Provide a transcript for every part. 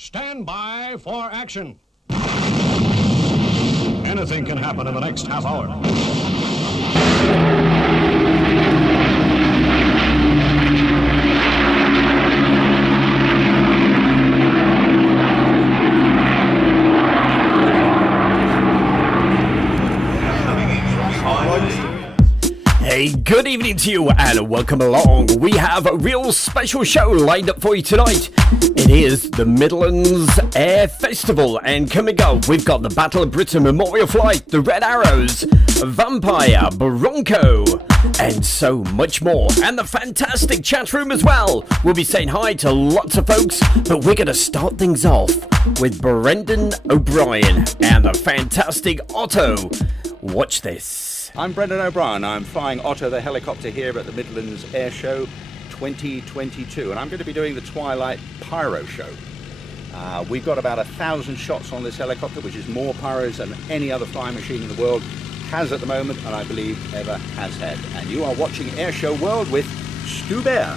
Stand by for action. Anything can happen in the next half hour. Hey, good evening to you and welcome along. We have a real special show lined up for you tonight. It is the Midlands Air Festival, and coming up, we've got the Battle of Britain Memorial Flight, the Red Arrows, Vampire, Bronco, and so much more. And the fantastic chat room as well. We'll be saying hi to lots of folks, but we're going to start things off with Brendan O'Brien and the fantastic Otto. Watch this. I'm Brendan O'Brien. I'm flying Otto the helicopter here at the Midlands Air Show 2022, and I'm going to be doing the Twilight Pyro Show. We've got about 1,000 shots on this helicopter, which is more pyros than any other flying machine in the world has at the moment, and I believe ever has had. And you are watching Air Show World with Stu Bear.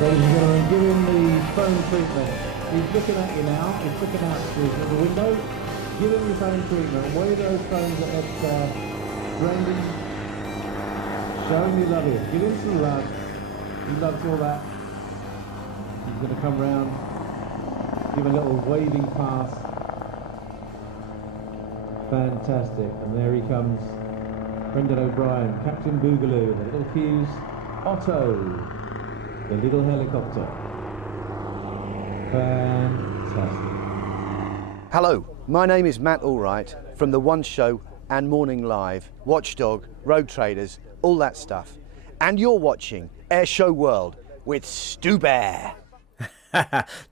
Ladies and gentlemen, give him the phone treatment. He's looking at you now. He's looking out through the window. give him the same treatment. Wave those phones at Brendan. Show him you love him. Give him some love. He loves all that. He's going to come round, give a little waving pass. Fantastic. And there he comes. Brendan O'Brien, Captain Boogaloo, the little cues. Otto, the little helicopter. Fantastic. Hello, my name is Matt Allwright from The One Show and Morning Live, Watchdog, Road Traders, all that stuff. And you're watching Air Show World with Stu Bear.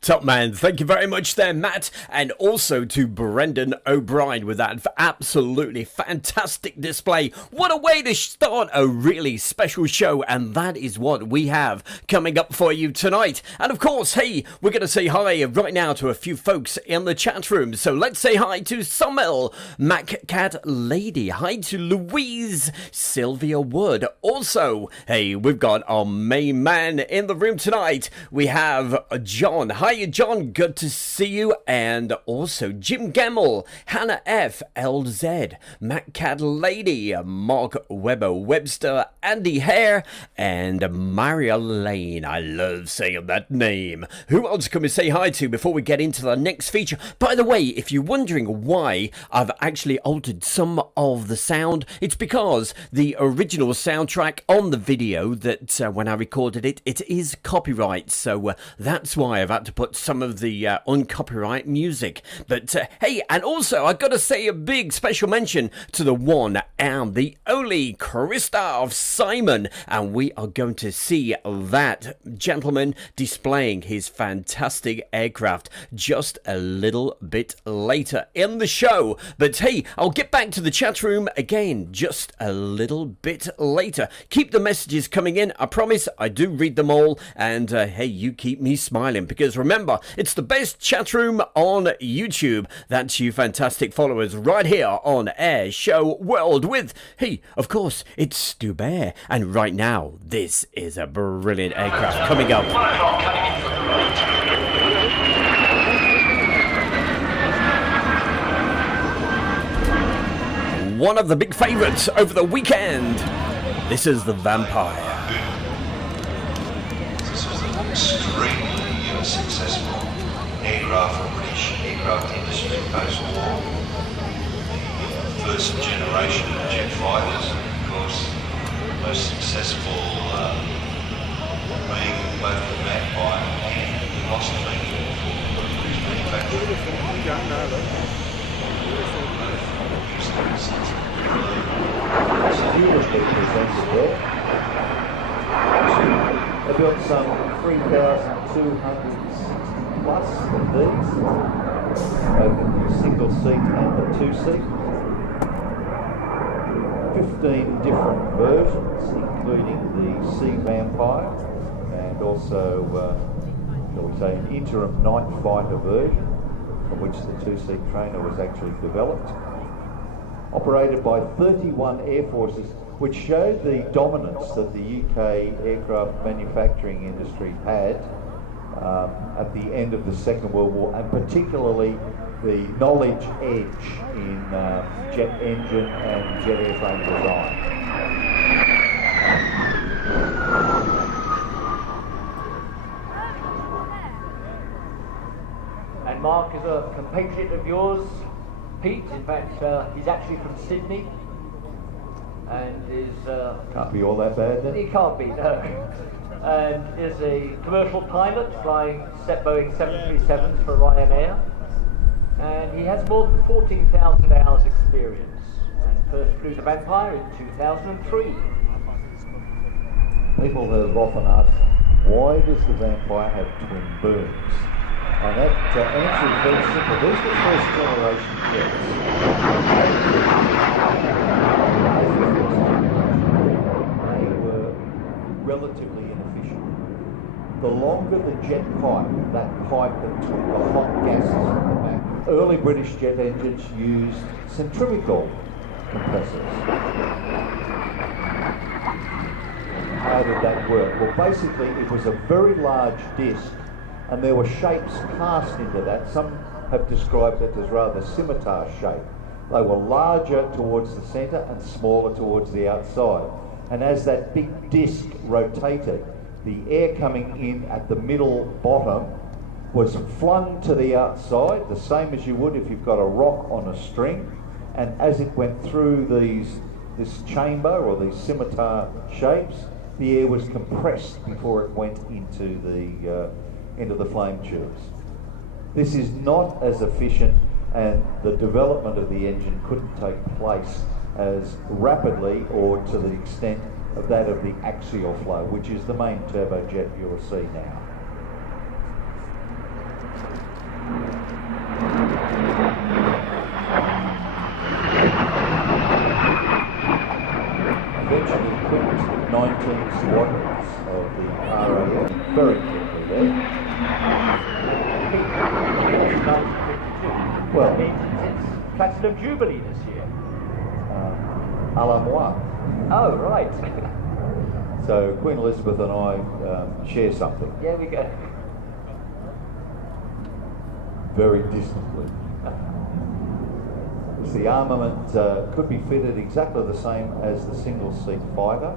Top man, thank you very much there, Matt, and also to Brendan O'Brien with that absolutely fantastic display. What a way to start a really special show, and that is what we have coming up for you tonight. And of course, hey, we're going to say hi right now to a few folks in the chat room. So let's say hi to Summel, MacCat Lady, hi to Louise, Sylvia Wood. Also, hey, we've got our main man in the room tonight. We have John. Hiya, John. Good to see you. And also Jim Gamble, Hannah F, LZ, MacCat Lady, Mark Webber Webster, Andy Hare, and Maria Lane. I love saying that name. Who else can we say hi to before we get into the next feature? By the way, if you're wondering why I've actually altered some of the sound, it's because the original soundtrack on the video that when I recorded it, it is copyright. So that's why I've had to put some of the uncopyright music. But hey, and also I've got to say a big special mention to the one and the only Kristoff Simon, and we are going to see that gentleman displaying his fantastic aircraft just a little bit later in the show. But hey, I'll get back to the chat room again just a little bit later. Keep the messages coming in, I promise I do read them all, and hey, you keep me smiling, because remember, it's the best chat room on YouTube. That's you fantastic followers right here on Air Show World with, hey, of course, it's Stu Bear. And right now, this is a brilliant aircraft coming up. One of the big favourites over the weekend. This is the Vampire. This was an extremely successful aircraft for British aircraft industry post-war. The first generation of jet fighters, and of course, most successful being both the Vampire and the Wasp for British manufacturing. They built some 3,260 plus of these, both in the single seat and the two seat. 15 different versions, including the Sea Vampire and also, shall we say, an interim night fighter version, from which the two-seat trainer was actually developed. Operated by 31 air forces, which showed the dominance that the UK aircraft manufacturing industry had at the end of the Second World War, and particularly the knowledge edge in jet engine and jet airframe design. And Mark is a compatriot of yours, Pete. In fact, he's actually from Sydney, and is... Can't be all that bad then? He can't be, no. And is a commercial pilot flying Boeing 737s for Ryanair. And he has more than 14,000 hours experience, and first flew the Vampire in 2003. People have often asked, why does the Vampire have twin booms? And that answer is very simple. These are first generation jets. They were relatively inefficient. The longer the jet pipe, that pipe that took the hot gases from the back, early British jet engines used centrifugal compressors. How did that work? Well, basically it was a very large disc, and there were shapes cast into that, some have described it as rather scimitar shape. They were larger towards the centre and smaller towards the outside. And as that big disc rotated, the air coming in at the middle bottom was flung to the outside, the same as you would if you've got a rock on a string. And as it went through this chamber or these scimitar shapes, the air was compressed before it went into the flame tubes. This is not as efficient, and the development of the engine couldn't take place as rapidly or to the extent of that of the axial flow, which is the main turbojet you'll see now. Eventually equipped 19 squadrons of the RAF, very quickly there. Well, it's Platinum Jubilee this year. À la moi. Oh, right. So Queen Elizabeth and I share something. Yeah, we go. Very distantly. The armament could be fitted exactly the same as the single-seat fighter.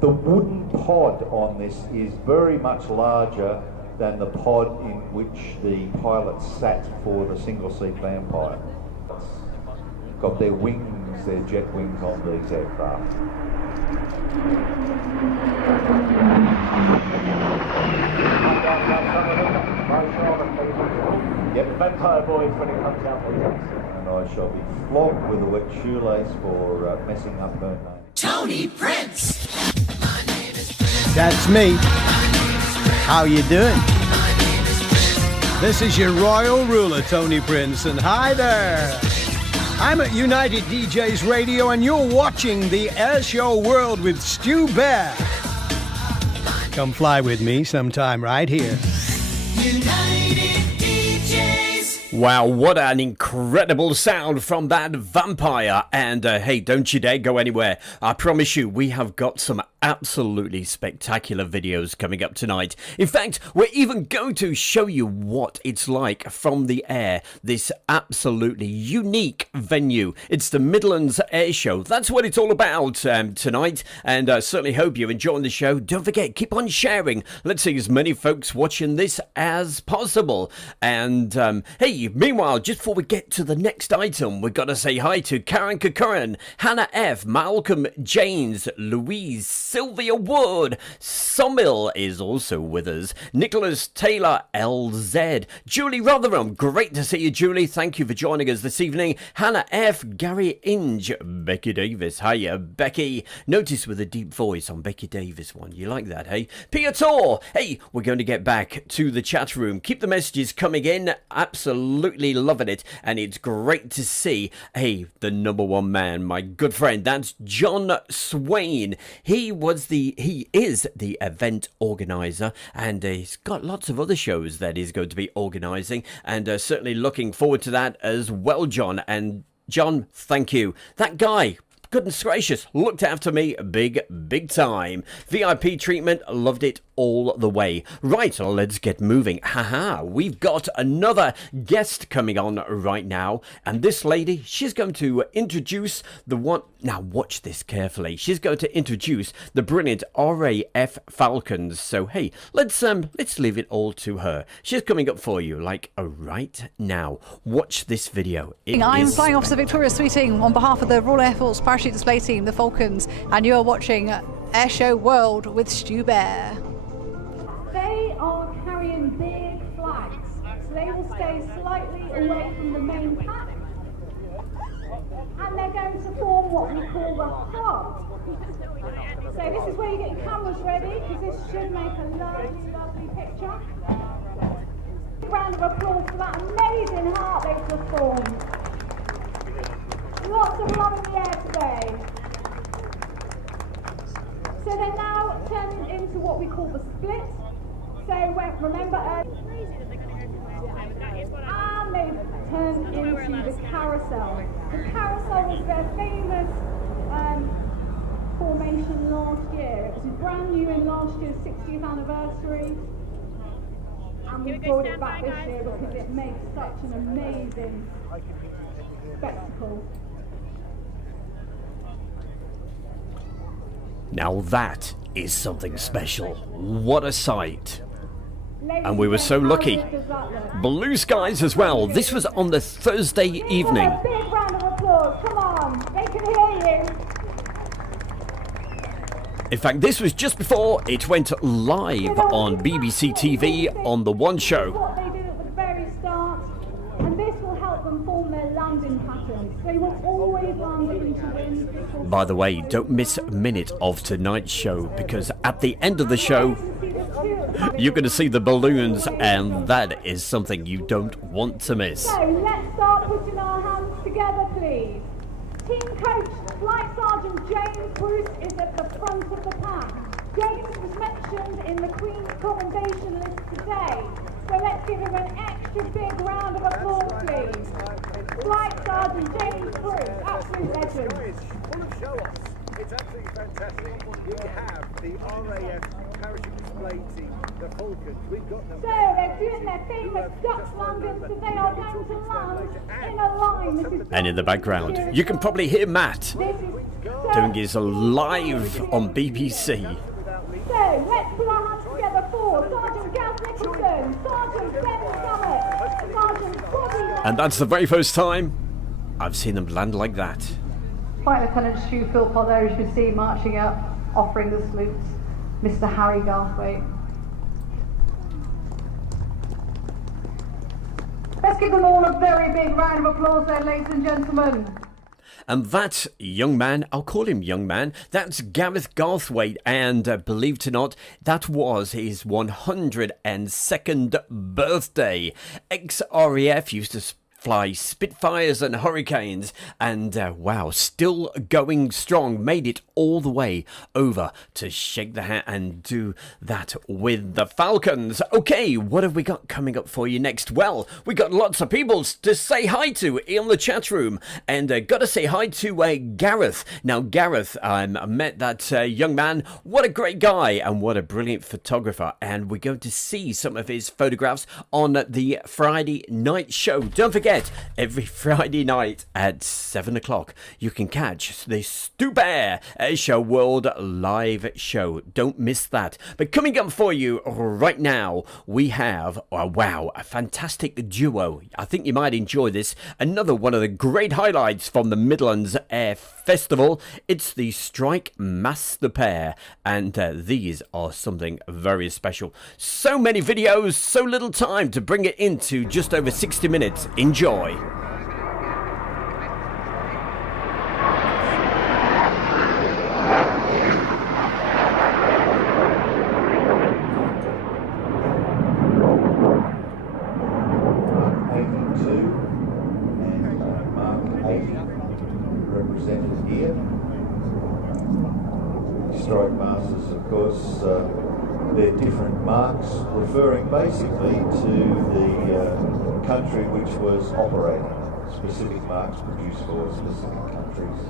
The wooden pod on this is very much larger than the pod in which the pilots sat for the single-seat Vampire. Got their wings, their jet wings on these aircraft. Yep. Vampire boys when it comes out for Jackson. And I shall be flogged with a wet shoelace for messing up her name. Tony Prince. That's me. How you doing? This is your royal ruler, Tony Prince, and hi there. I'm at United DJs Radio, and you're watching the Air Show World with Stu Bear. Come fly with me sometime right here. United DJs. Wow, what an incredible sound from that Vampire. And hey, don't you dare go anywhere. I promise you, we have got some absolutely spectacular videos coming up tonight. In fact, we're even going to show you what it's like from the air, this absolutely unique venue. It's the Midlands Air Show. That's what it's all about tonight, and I certainly hope you're enjoying the show. Don't forget, keep on sharing. Let's see as many folks watching this as possible. And hey, meanwhile, just before we get to the next item, we've got to say hi to Karen Kakuran, Hannah F, Malcolm James, Louise, Sylvia Wood, Somil is also with us, Nicholas Taylor, LZ, Julie Rotherham, great to see you, Julie, thank you for joining us this evening, Hannah F, Gary Inge, Becky Davis, hiya, Becky, notice with a deep voice on Becky Davis one, you like that, hey? Piotr, hey, we're going to get back to the chat room, keep the messages coming in, absolutely loving it, and it's great to see, hey, the number one man, my good friend, that's John Swain, he is the event organizer, and he's got lots of other shows that he's going to be organizing, and certainly looking forward to that as well, John. And John, thank you. That guy, goodness gracious, looked after me big time. VIP treatment, loved it all the way. Right, let's get moving. Haha, we've got another guest coming on right now, and this lady, she's going to introduce the one. Now watch this carefully. She's going to introduce the brilliant RAF Falcons. So hey, let's leave it all to her. She's coming up for you like right now. Watch this video. I'm Flying Officer Victoria Sweeting on behalf of the Royal Air Force Parachute Display Team, the Falcons, and you're watching Air Show World with Stu Bear. They are carrying big flags, so they will stay slightly away from the main pack, and they're going to form what we call the hub. So this is where you get your cameras ready, because this should make a lovely picture. Big round of applause for that amazing heart they've just formed. Lots of love in the air today. So they're now turning into what we call the split. So remember, and they've turned into the carousel. The carousel was their famous formation last year. It was brand new in last year's 60th anniversary. and we brought it back this year because it makes such an amazing spectacle. Now that is something special. What a sight. And we were so lucky. Blue skies as well. This was on the Thursday evening. A big round of applause. Come on, they can hear you. In fact, this was just before it went live on BBC TV on The One Show. What they did at the very start, and this will help them form their landing patterns. They will always land into wind. By the way, don't miss a minute of tonight's show, because at the end of the show, you're going to see the balloons, and that is something you don't want to miss. So let's start putting our hands together, please. Team coach, Flight Sergeant James Bruce is at the front of the pack. James was mentioned in the Queen's commendation list today, so let's give him an extra big round of applause, please. Flight Sergeant James Bruce, absolute legend. Full of show-offs. It's absolutely fantastic. We have the RAF parachute display team, the Falcons. We've got them. So they're doing their famous Dutch landing, so they are going to land in a line. This is And in the background, you can probably hear Matt doing his live on BBC. So let's put our hands together for Sergeant Gaz Nicholson, Sergeant Ben Summit, Sergeant Bobby. And that's the very first time I've seen them land like that. Flight Lieutenant Stu Philpott there, as you can see, marching up, offering the salutes, Mr. Harry Garthwaite. Let's give them all a very big round of applause there, ladies and gentlemen. And that young man, I'll call him young man, that's Gareth Garthwaite, and believe it or not, that was his 102nd birthday. Ex-RAF used to fly Spitfires and Hurricanes, and wow, still going strong, made it all the way over to shake the hand and do that with the Falcons. Okay, what have we got coming up for you next? Well, we got lots of people to say hi to in the chat room, and gotta say hi to Gareth. Now, Gareth, I met that young man. What a great guy, and what a brilliant photographer, and we're going to see some of his photographs on the Friday night show. Don't forget, every Friday night at 7 o'clock, you can catch the Stu Bear Show World live show. Don't miss that. But coming up for you right now, we have, wow, a fantastic duo. I think you might enjoy this. Another one of the great highlights from the Midlands Air Festival. It's the Strike Master Pair, and these are something very special. So many videos, so little time to bring it into just over 60 minutes. Enjoy. Represented here. Strike Masters, of course, they're different marks, referring basically to the country which was operating. Specific marks produced for specific countries.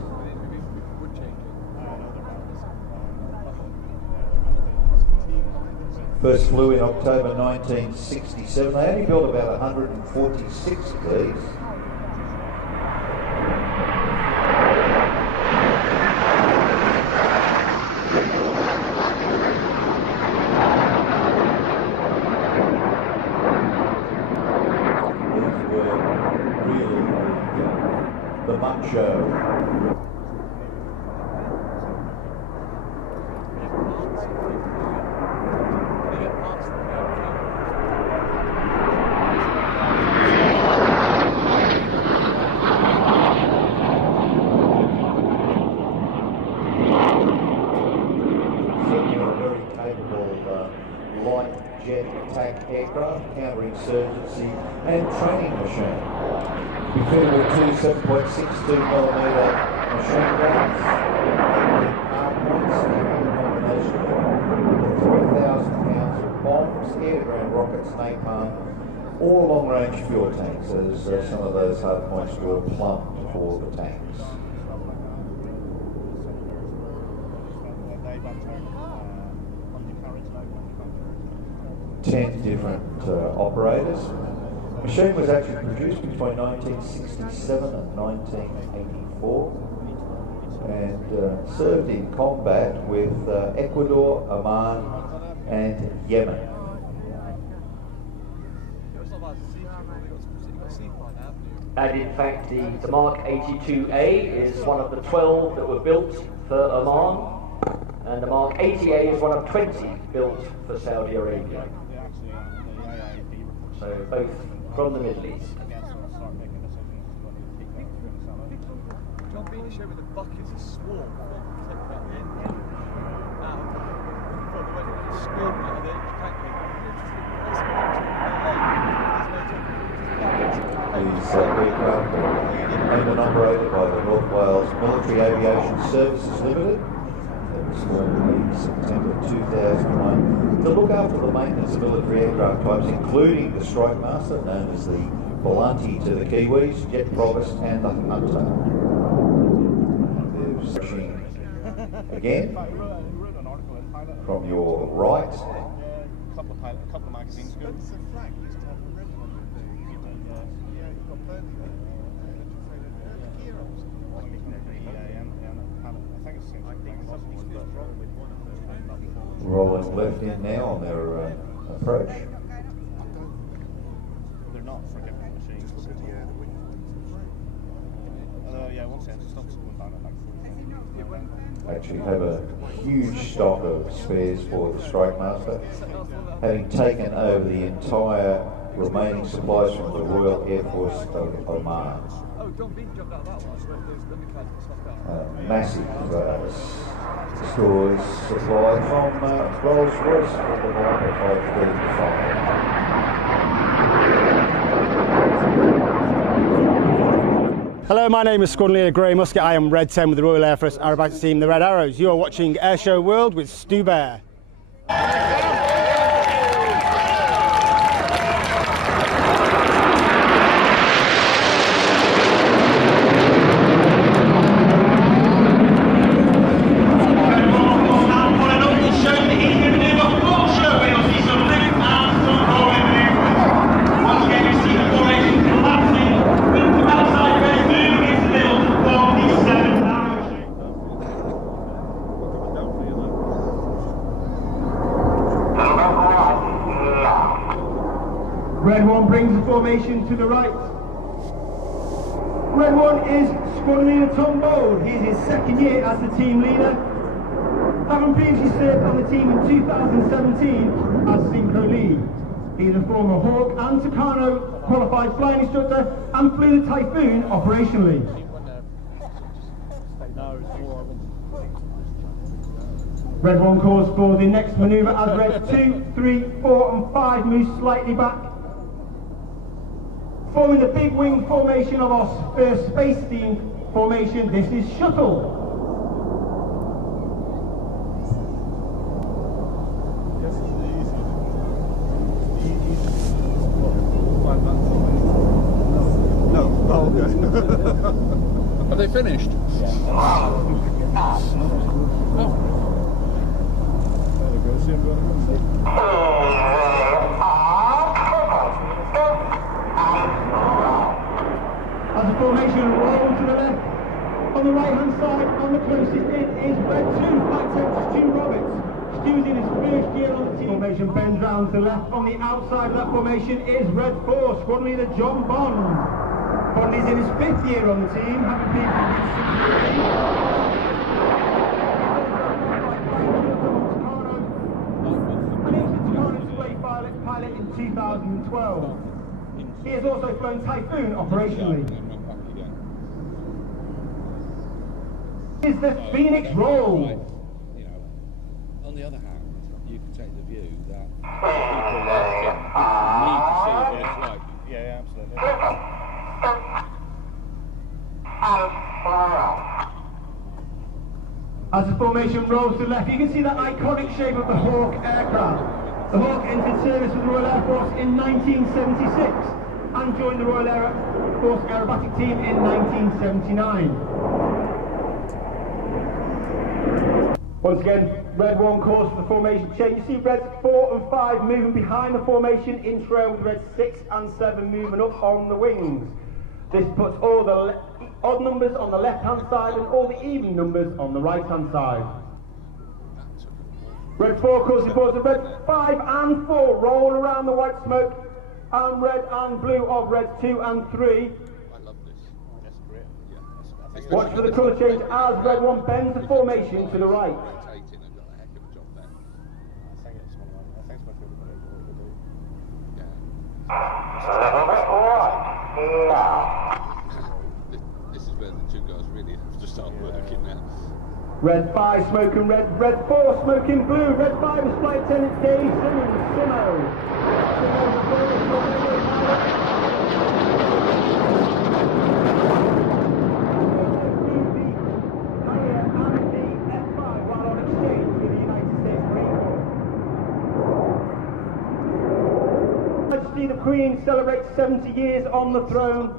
First flew in October 1967. They only built about 146 of these. Show. Aircraft, counterinsurgency and training machine. Be fitted with two 7.62mm machine guns, hard points, and a combination of 3,000 pounds of bombs, air-to-ground rockets, napalm, or long-range fuel tanks, as some of those hard points were plumbed for the tanks. 10 different operators. The machine was actually produced between 1967 and 1984 and served in combat with Ecuador, Oman and Yemen. And in fact, the Mark 82A is one of the 12 that were built for Oman, and the Mark 80A is one of 20 built for Saudi Arabia. So both from the Middle East. John Beatty showed me the buckets of swarm. These aircraft are owned and operated by the North Wales Military Aviation Services Limited. It was formed in September 2001 to look after the maintenance of military aircraft types, including the Strike Master, known as the Volante to the Kiwis, Jet Provost and the Hunter. Again, from your right, A couple of magazines good. rolling left in now on their approach. They're not forgiving machines. Yeah, one sense it stops going down at like 40. Actually have a huge stock of spares for the Strike Master, having taken over the entire remaining supplies from the Royal Air Force of Oman. Massive stores supplied from Rolls-Royce for the Bronco 535. Hello, my name is Squadron Leader Grey Musket. I am Red 10 with the Royal Air Force Aerobatic Team, the Red Arrows. You are watching Airshow World with Stu Bear. Red 1 brings the formation to the right. Red 1 is Squadron Leader Tom Bold. He is his second year as the team leader, having previously served on the team in 2017 as Synchro Lead. He is a former Hawk and Tucano qualified flying instructor and flew the Typhoon operationally. Red 1 calls for the next manoeuvre as Red 2, 3, 4 and 5 moves slightly back, forming the big wing formation of our first space-themed formation. This is Shuttle. No. Oh, okay. Have they finished? Yeah. As the formation rolls to the left, on the right hand side, on the closest in, is Red 2, Flight Tech Stu Roberts. Stu's in his first year on the team. Formation bends round to the left. On the outside of that formation is Red 4, Squadron Leader John Bond. Bond is in his 5th year on the team, having been pilot in 2012. He has also flown Typhoon operationally. Is the Phoenix roll? You know, on the other hand, you can take the view that people like him need to see what it's like. Yeah, absolutely. As the formation rolls to the left, you can see that iconic shape of the Hawk aircraft. The Hawk entered service with the Royal Air Force in 1976 and joined the Royal Air Force Aerobatic Team in 1979. Once again, red 1 calls for the formation change. You see reds 4 and 5 moving behind the formation in trail with reds 6 and 7 moving up on the wings. This puts all the odd numbers on the left-hand side and all the even numbers on the right-hand side. Red 4 calls support of red 5 and 4 roll around the white smoke, and red and blue of reds 2 and 3. Watch for the colour change as red 1 bends the formation to the right. This is where the two guys really have to start working now. Red 5 smoking red, red 4 smoking blue, red 5 is flight attendant Dave Simo. The Queen celebrates 70 years on the throne,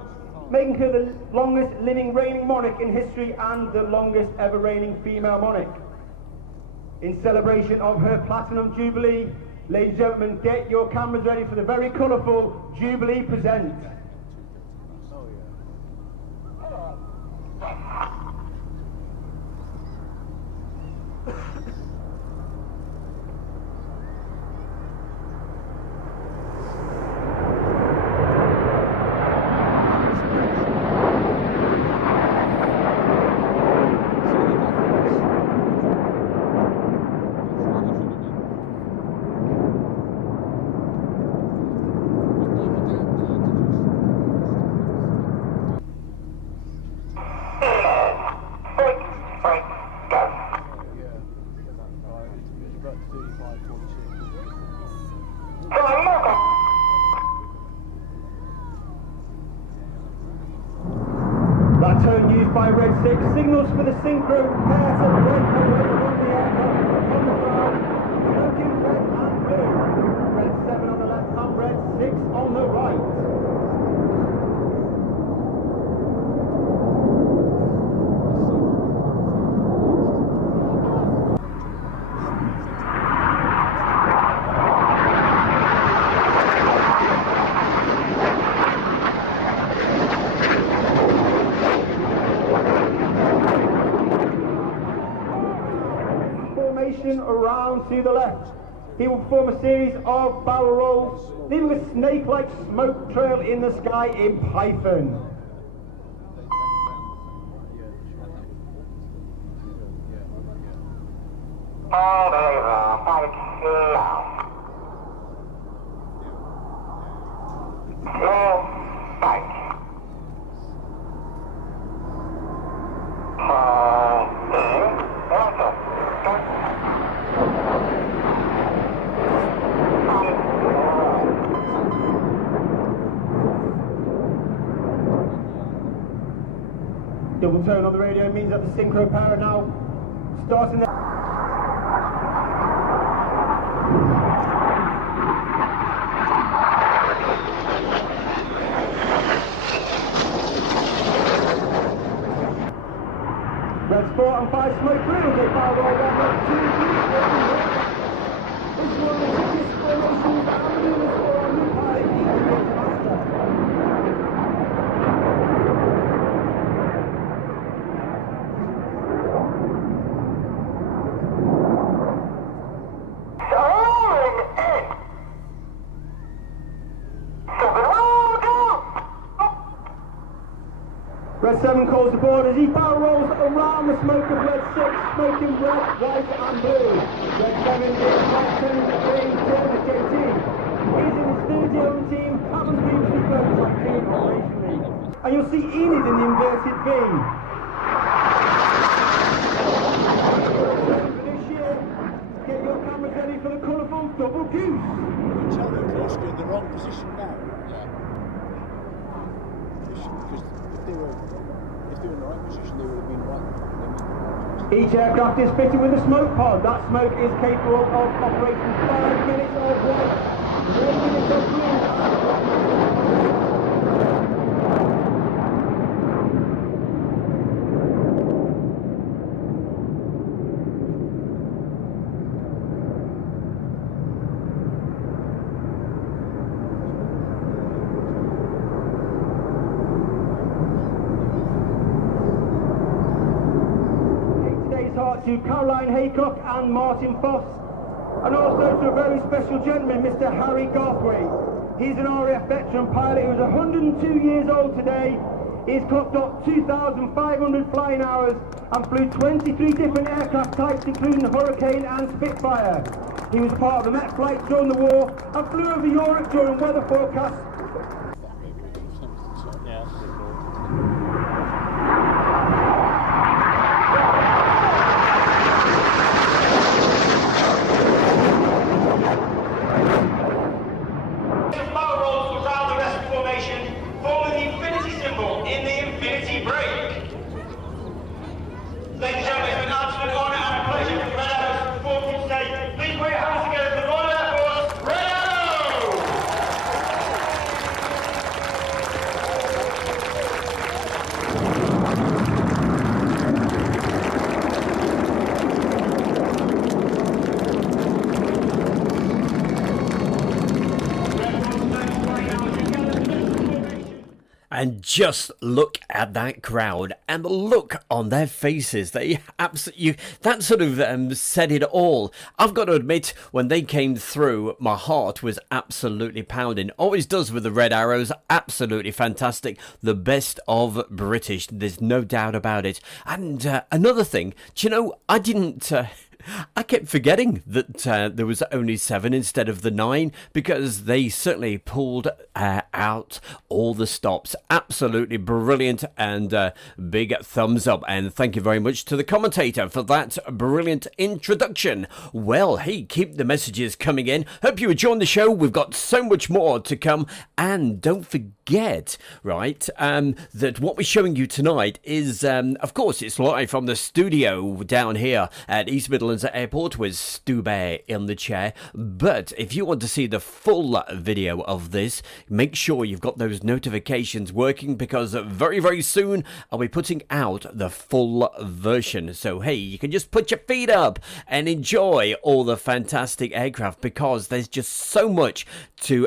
making her the longest living reigning monarch in history and the longest ever reigning female monarch. In celebration of her Platinum Jubilee, ladies and gentlemen, get your cameras ready for the very colourful Jubilee Present. That tone used by red 6 signals for the synchro pair to break the red on the aircraft on the ground, smoking red and blue. Red 7 on the left and red 6 on the right. Around to the left. He will perform a series of barrel rolls, leaving a snake-like smoke trail in the sky in Python. Double tone on the radio means that the synchro power now starting there. Reds 4 and 5 smoke blue, they fire roll down reds 2 blue. This one is the quickest formations and maneuvers for our new pilot, master. Red 7 calls the board as he barrel rolls around the smoke of red 6, smoking red, white and blue. Red 7 is flight attendant James Turner JT. He's in his third year on the team, happens previously focused on team operationally. And you'll see Enid in the inverted V. For this year, get your cameras ready for the colourful double goose. You can tell that Gloucester in the wrong position now. Yeah. Because if they were in the right position, they would have been right. Each aircraft is fitted with a smoke pod. That smoke is capable of operating 5 minutes of white, 1 minute of blue, and 1 minute of out to Caroline Haycock and Martin Foss, and also to a very special gentleman, Mr. Harry Garthwaite. He's an RAF veteran pilot who's 102 years old today. He's clocked up 2,500 flying hours and flew 23 different aircraft types, including the Hurricane and Spitfire. He was part of the Met flights during the war and flew over Europe during weather forecasts. And just look at that crowd and the look on their faces. They absolutely, that sort of said it all. I've got to admit, when they came through, my heart was absolutely pounding. Always does with the Red Arrows. Absolutely fantastic. The best of British. There's no doubt about it. And another thing, do you know, I kept forgetting that there was only 7 instead of the 9, because they certainly pulled out all the stops. Absolutely brilliant, and big thumbs up, and thank you very much to the commentator for that brilliant introduction. Well, hey, keep the messages coming in. Hope you enjoyed the show. We've got so much more to come, and don't forget, right, that what we're showing you tonight is, of course, it's live from the studio down here at East Midlands Airport with Stu Bear in the chair. But if you want to see the full video of this, make sure you've got those notifications working, because very, very soon I'll be putting out the full version. So, hey, you can just put your feet up and enjoy all the fantastic aircraft, because there's just so much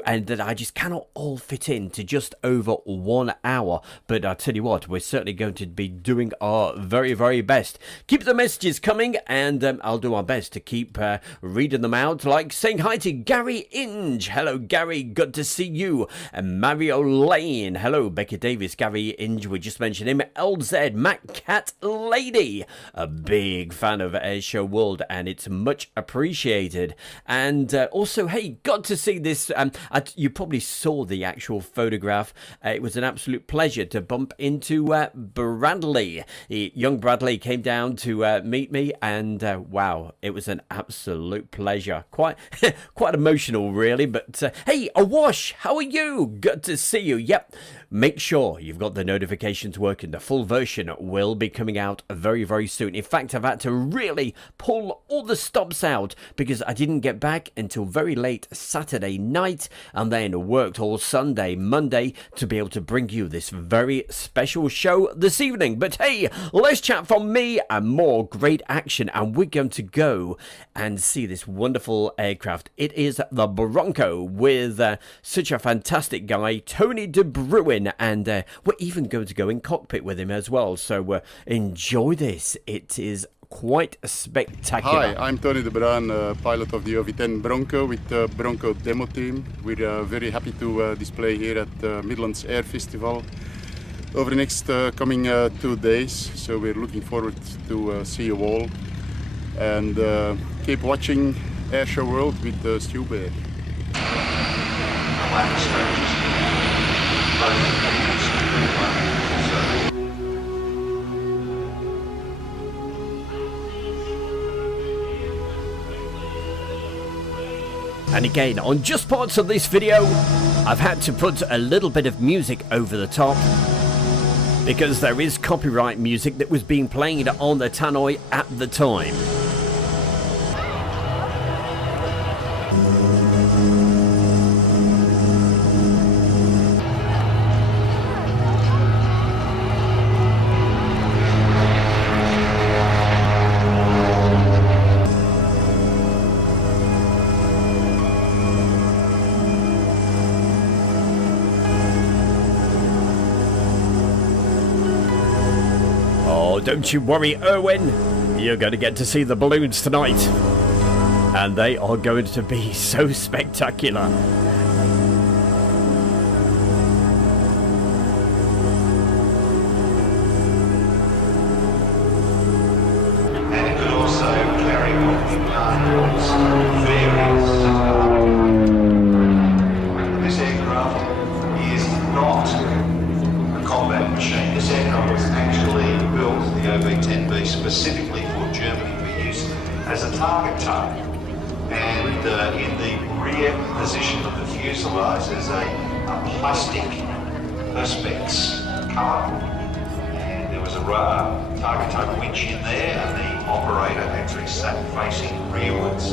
and that I just cannot all fit into just over 1 hour. But I tell you what, we're certainly going to be doing our very, very best. Keep the messages coming, and I'll do my best to keep reading them out, like saying hi to Gary Inge. Hello, Gary, good to see you. And Mario Lane. Hello, Becky Davis, Gary Inge, we just mentioned him. LZ, Matt Cat Lady, a big fan of Airshow World, and it's much appreciated. And also, hey, got to see this. You probably saw the actual photograph. It was an absolute pleasure to bump into Bradley. Young Bradley came down to meet me, and wow, it was an absolute pleasure. Quite emotional, really. But hey, Awash, how are you? Good to see you. Yep. Make sure you've got the notifications working. The full version will be coming out very, very soon. In fact, I've had to really pull all the stops out, because I didn't get back until very late Saturday night, and then worked all Sunday, Monday, to be able to bring you this very special show this evening. But hey, less chat from me and more great action, and we're going to go and see this wonderful aircraft. It is the Bronco, with such a fantastic guy, Tony De Bruin, and we're even going to go in cockpit with him as well. So enjoy this. It is quite spectacular. Hi, I'm Tony De Bruin, pilot of the OV-10 Bronco with the Bronco demo team. We're very happy to display here at the Midlands Air Festival over the next coming 2 days. So we're looking forward to see you all, and keep watching Airshow World with Stu Bear. And again, on just parts of this video, I've had to put a little bit of music over the top, because there is copyright music that was being played on the tannoy at the time. Don't you worry, Erwin. You're going to get to see the balloons tonight. And they are going to be so spectacular. And it could also carry various. This aircraft is not a combat machine. This aircraft was actually built, the OV-10B, specifically for Germany for use as a target tank. And in the rear position of the fuselage is a plastic perspex cover. And there was a target tank winch in there, and the operator actually sat facing rearwards.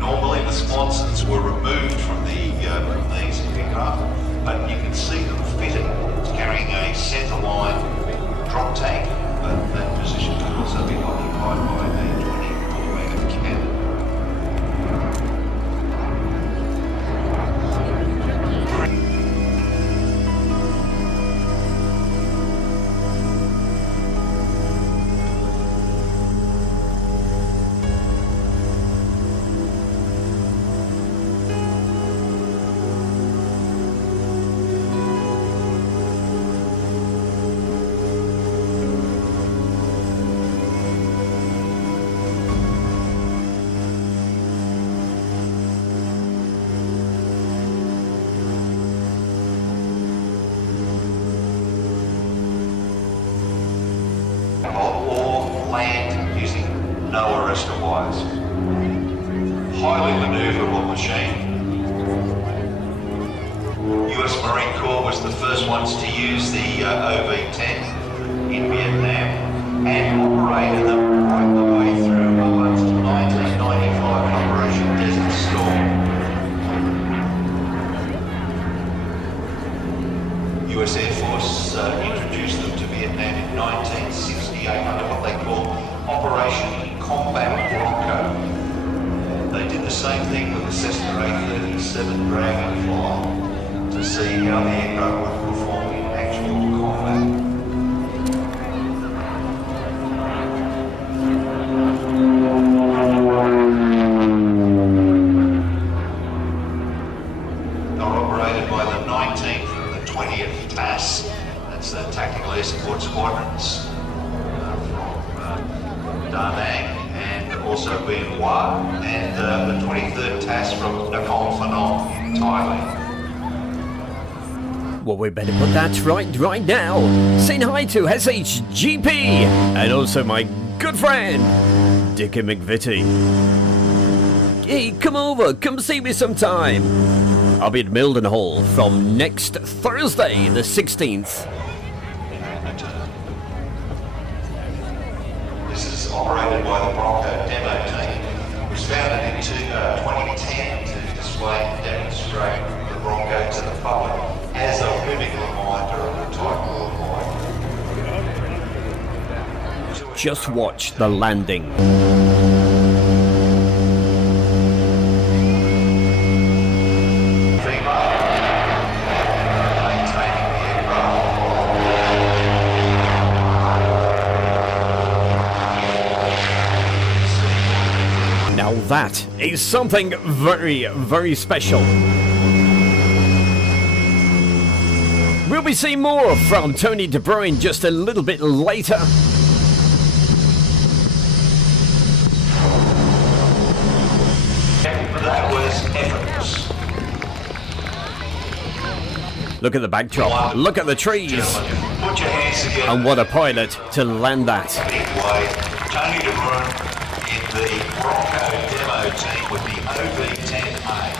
Normally the sponsons were removed from these aircraft, but you can see them fitted. It's carrying a centerline drop tank, but that position can also be occupied by a 20mm cannon. Or land using no arrestor wires. Highly manoeuvrable machine. US Marine Corps was the first ones to use the OV-10 in Vietnam and operated them right the way through up until 1995 in Operation Desert Storm. US Air Force introduced them to Vietnam in 1968 under what they call Operation Combat Bronco. They did the same thing with the Cessna A37 Dragonfly to see how the aircraft would perform in actual combat. They were operated by the 19th and the 20th TAS. That's the Tactical Air Support Squadrons from Da Nang and also Bien Hoa, and the 23rd TAS from Nakhon Phanom in Thailand. Well, we better put that right now. Saying hi to SHGP and also my good friend, Dickie McVitie. Hey, come over, come see me sometime. I'll be at Mildenhall from next Thursday, the 16th. This is operated by the Bronco demo team. It was founded in 2010 to display and demonstrate the Bronco to the public as a living reminder of the type worldwide. Just watch the landing. Now that is something very, very special. We'll be seeing more from Tony De Bruyne just a little bit later. That was effortless. Look at the backdrop, look at the trees. Put your hands together. And what a pilot to land that. Big way. Tony De Bruyne in the Bronco demo team with the OV-10A.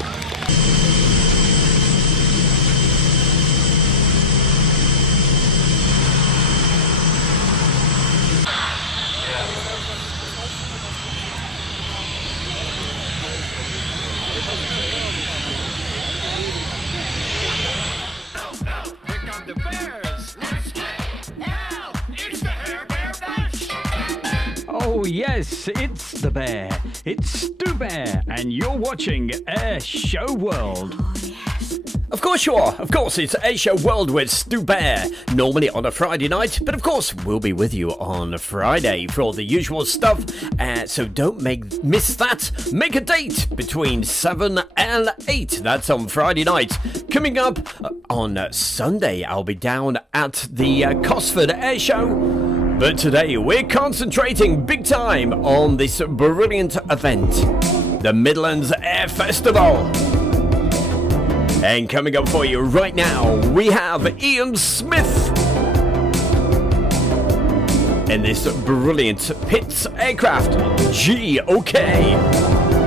Oh yes, it's the bear. It's Stu Bear, and you're watching Air Show World. Of course you are. Of course, it's Asia World with Stu Bear. Normally on a Friday night, but of course we'll be with you on Friday for all the usual stuff. So don't miss that. Make a date between 7 and 8. That's on Friday night. Coming up on Sunday, I'll be down at the Cosford Air Show. But today we're concentrating big time on this brilliant event, the Midlands Air Festival. And coming up for you right now, we have Ian Smith in this brilliant Pitts aircraft, GOK.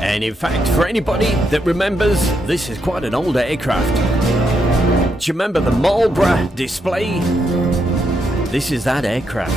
And in fact, for anybody that remembers, this is quite an old aircraft. Do you remember the Marlborough display? This is that aircraft.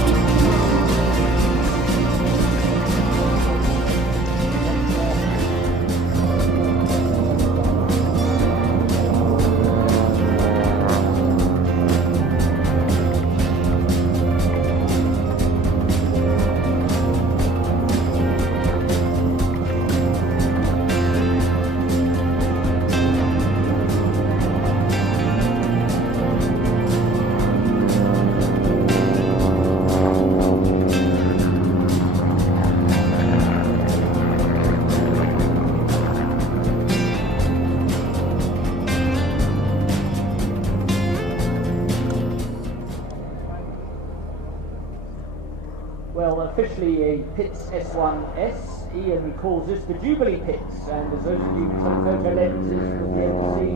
Officially a Pitts S1S, Ian calls this the Jubilee Pitts, and as those of you with some photo lenses will be able to see,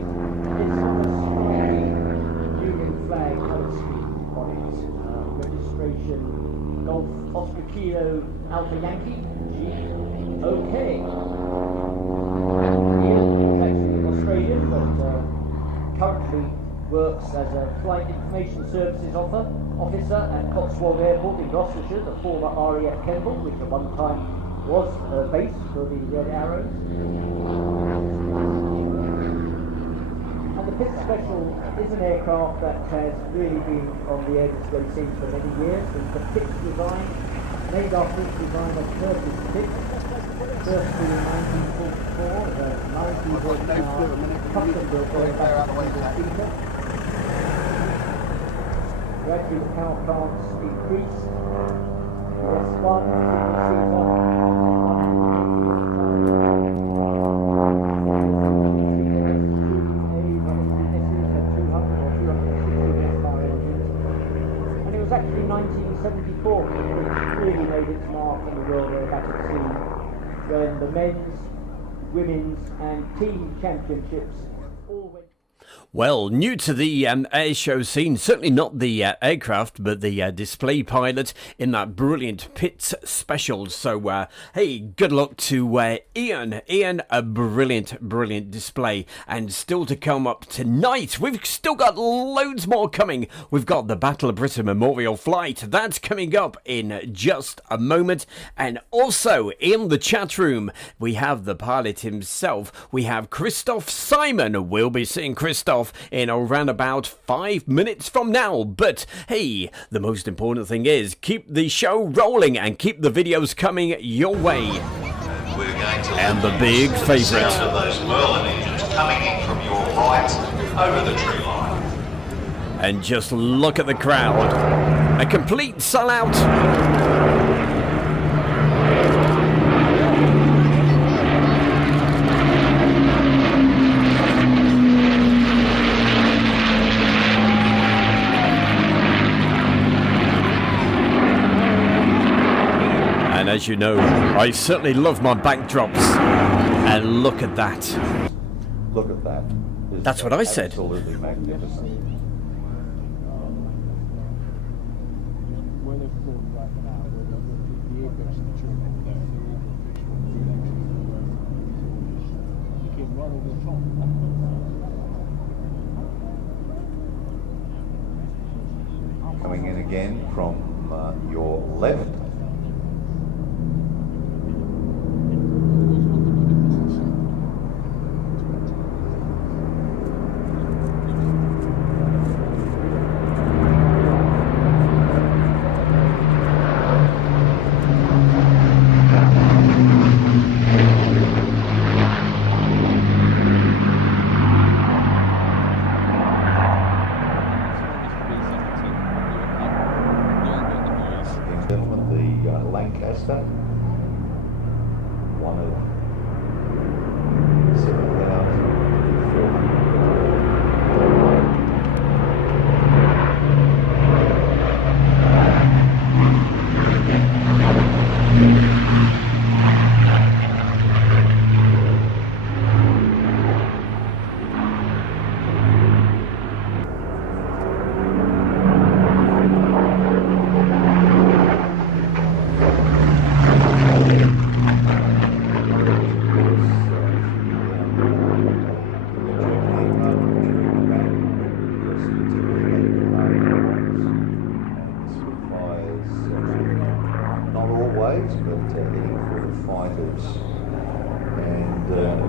it's got a strong Union flag colour scheme on it. Registration Golf Oscar Kilo Alpha Yankee, GOK. Ian is actually Australian, but currently works as a Flight Information Services officer at Cotswold Airport in Gloucestershire, the former RAF Kemble, which at one time was a base for the Red Arrows. And the Pitts Special is an aircraft that has really been on the air display scene for many years. It's the Pitts design, named after its designer Curtis Pitts, first in 1944, the 19 custom-built Aerobatic Tutor. Gradually the power plants increased. S1, and it was actually 1974 it really made its mark on the world aerobatic scene when the men's, women's and team championships all went. Well, new to the air show scene, certainly not the aircraft, but the display pilot in that brilliant Pits special. So, hey, good luck to Ian. Ian, a brilliant display. And still to come up tonight, we've still got loads more coming. We've got the Battle of Britain Memorial Flight. That's coming up in just a moment. And also, in the chat room, we have the pilot himself. We have Kristoff Simon. We'll be seeing Kristoff in around about 5 minutes from now. But hey, the most important thing is keep the show rolling and keep the videos coming your way. And the big favourite. Sound of those Merlin engines coming in from your right over the tree line. And just look at the crowd. A complete sellout. And as you know, I certainly love my backdrops. And look at that. Look at that. That's what I said. Absolutely magnificent. Coming in again from your left. Lancaster, one of 7,400.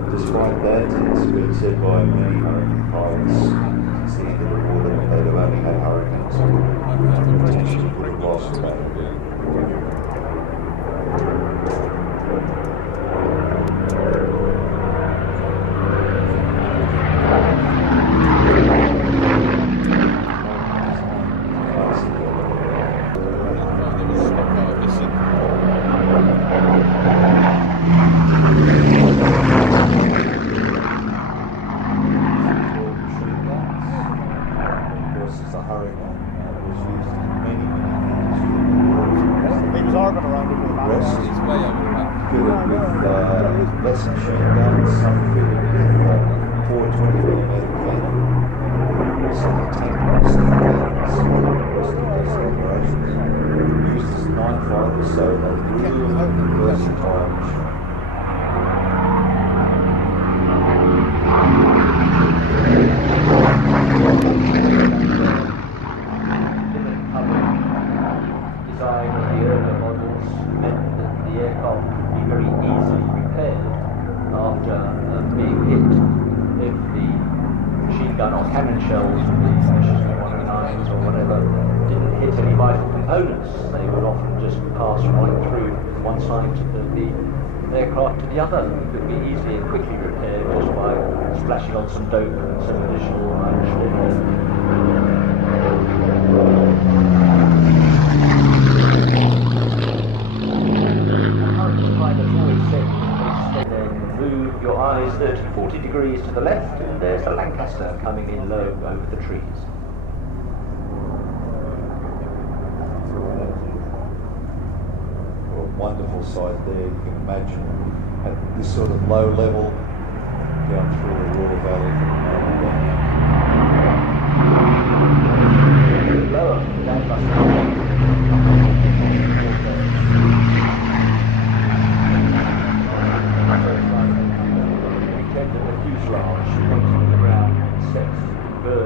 Despite that, it's been said by many hurricane pilots since the end of the war that they'd have only had hurricanes potentially put a Wasp back. Less machine guns, some fitted with 420mm cannon, some tank blasting guns, operations. Used as night fighters, so they're really versatile machine. Design of the earlier models meant that the aircraft could be very easily repaired after being hit. If the machine gun or cannon shells from the Mission-109s or whatever didn't hit any vital components, they would often just pass right through from one side of the aircraft to the other. It could be easily and quickly repaired just by splashing on some dope and some additional move your eyes 30-40 degrees to the left, and there's the Lancaster coming in low over the trees. Well, a wonderful sight there. You can imagine at this sort of low level down through the Ruhr Valley.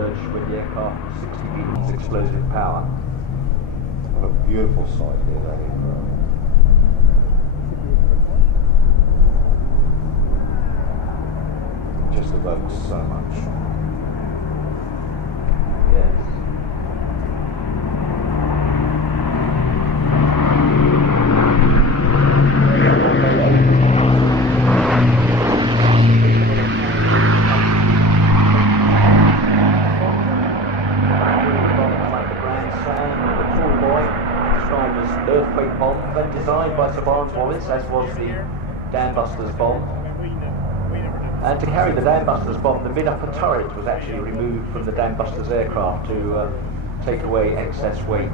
emerged when the aircraft was 60 feet of explosive power. What a beautiful sight there, that aircraft. Just evokes so much. Yes. Earthquake bomb, then designed by Sir Barnes Wallace, as was the Dam Busters bomb. And to carry the Dam Busters bomb, the mid-upper turret was actually removed from the Dam Busters aircraft to take away excess weight.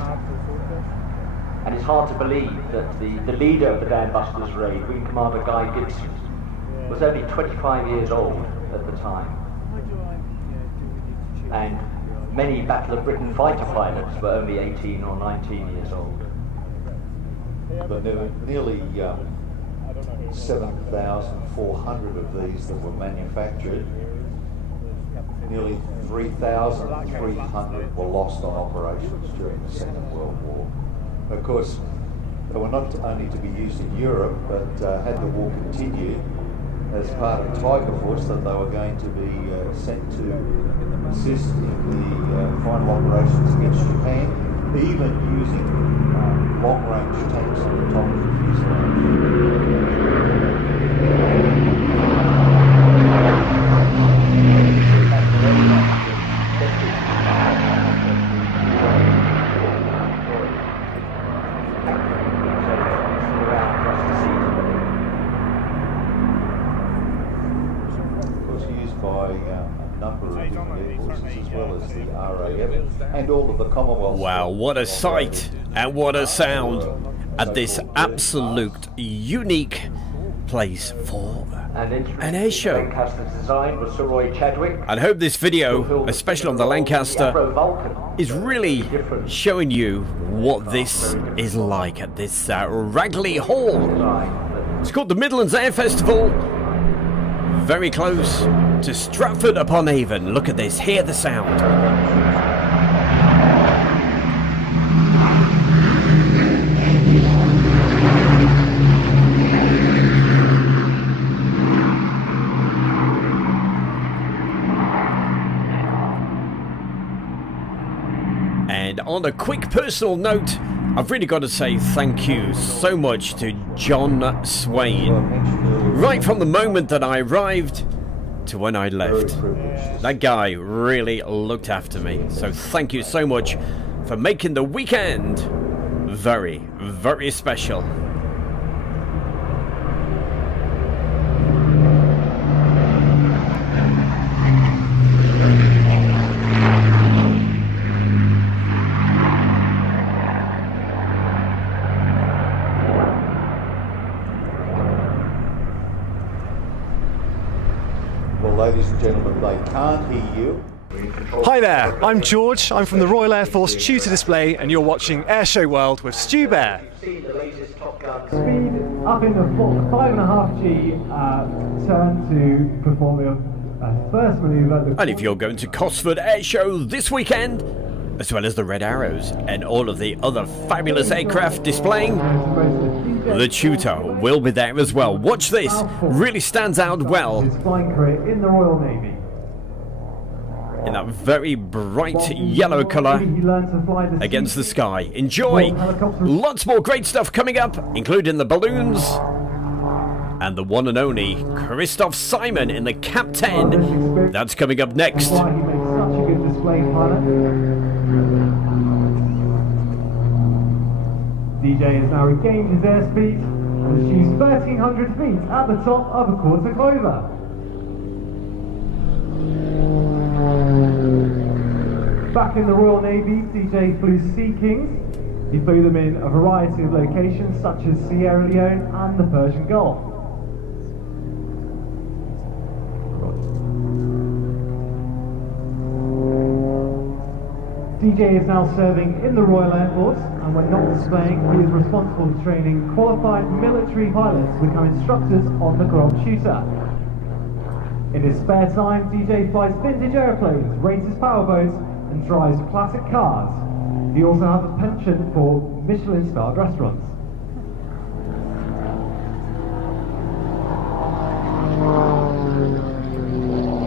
And it's hard to believe that the leader of the Dam Busters raid, Wing Commander Guy Gibson, was only 25 years old at the time. And many Battle of Britain fighter pilots were only 18 or 19 years old. But there were nearly 7,400 of these that were manufactured. Nearly 3,300 were lost on operations during the Second World War. Of course, they were not only to be used in Europe, but had the war continued as part of Tiger Force, that they were going to be sent to assist in the final operations against Japan, even using long-range tanks on the top of the fuselage. Of course, used by a number of different air forces, as well as the RAF and all of the Commonwealth. Wow, what a sight and what a sound at this absolute unique place for an air show. Lancaster's design was Sir Roy Chadwick. I hope this video, especially on the Lancaster, is really showing you what this is like at this Ragley Hall. It's called the Midlands Air Festival. Very close to Stratford-upon-Avon. Look at this, hear the sound. And on a quick personal note, I've really got to say thank you so much to John Swain. Right from the moment that I arrived to when I left. That guy really looked after me. So thank you so much for making the weekend very, very special. Ladies and gentlemen, they can't hear you. Hi there, I'm George. I'm from the Royal Air Force Tutor Display, and you're watching Airshow World with Stu Bear. Speed up in the 5.5G turn to perform your first manoeuvre. And if you're going to Cosford Air Show this weekend, as well as the Red Arrows and all of the other fabulous aircraft displaying, the Tutor will be there as well. Watch this, really stands out well his flying career in the Royal Navy. in that very bright yellow colour against the sky. Enjoy! Lots more great stuff coming up, including the balloons and the one and only Kristoff Simon in the Cap 10. That's coming up next. Such a good display pilot. DJ has now regained his airspeed and achieves 1,300 feet at the top of a quarter clover. Back in the Royal Navy, DJ flew Sea Kings. He flew them in a variety of locations such as Sierra Leone and the Persian Gulf. DJ is now serving in the Royal Air Force, and when not displaying, he is responsible for training qualified military pilots to become instructors on the Grob Tutor. In his spare time, DJ flies vintage airplanes, races powerboats, and drives classic cars. He also has a penchant for Michelin-starred restaurants.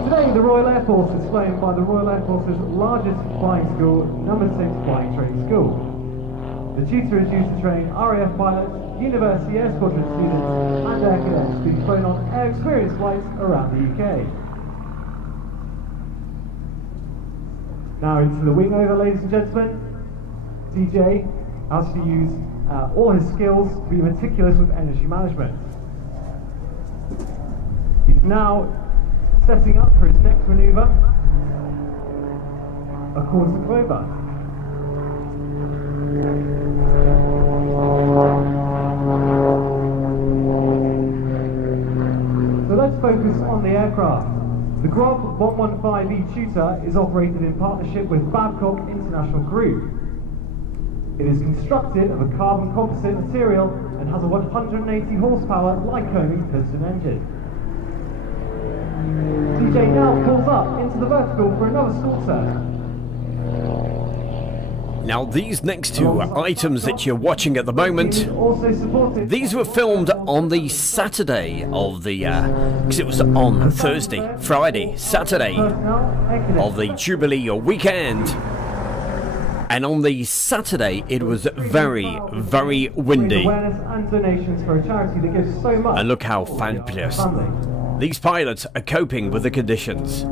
Today, the Royal Air Force is flown by the Royal Air Force's largest flying school, number 6 Flying Training School. The Tutor is used to train RAF pilots, University Air Squadron students, and air cadets being flown on air experience flights around the UK. Now into the wing over, ladies and gentlemen. DJ has to use all his skills to be meticulous with energy management. He's now setting up for his next manoeuvre, a quarter clover. So let's focus on the aircraft. The Grob 115E Tutor is operated in partnership with Babcock International Group. It is constructed of a carbon composite material and has a 180 horsepower Lycoming piston engine. DJ now pulls up into the vertical for another school turn. Now these next two items that you're watching at the moment, these were filmed on the Saturday of the, because it was on Thursday, Friday, Saturday of the Jubilee weekend. And on the Saturday it was very, very windy. And look how fabulous these pilots are coping with the conditions.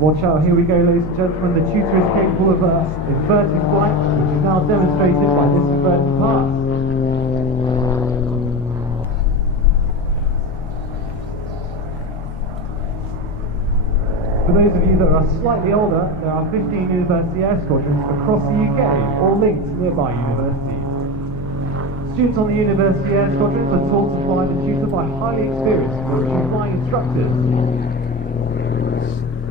Watch out, here we go, ladies and gentlemen. The Tutor is capable of inverted flight, which is now demonstrated by this inverted pass. For those of you that are slightly older, there are 15 university air squadrons across the UK, all linked to nearby universities. Students on the university air squadrons are taught to fly the Tutor by highly experienced military flying instructors.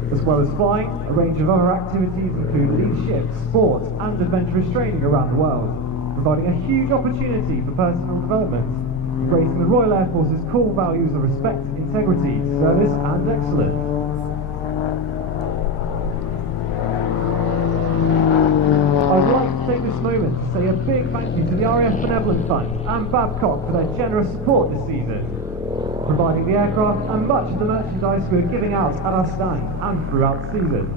As well as flying, a range of other activities include leadership, sport, and adventurous training around the world, providing a huge opportunity for personal development, embracing the Royal Air Force's core values of respect, integrity, service, and excellence. I'd like to take this moment to say a big thank you to the RAF Benevolent Fund and Babcock for their generous support this season, providing the aircraft and much of the merchandise we are giving out at our stand and throughout the season.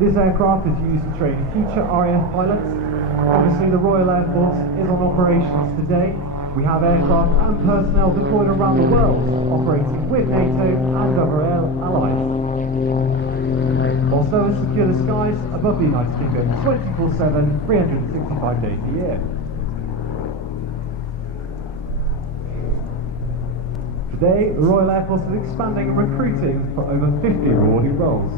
This aircraft is used to train future RAF pilots. Obviously the Royal Air Force is on operations today. We have aircraft and personnel deployed around the world, operating with NATO and other allies. Also secure the skies above the United Kingdom 24/7, 365 days a year. Today, the Royal Air Force is expanding and recruiting for over 50 rewarding roles.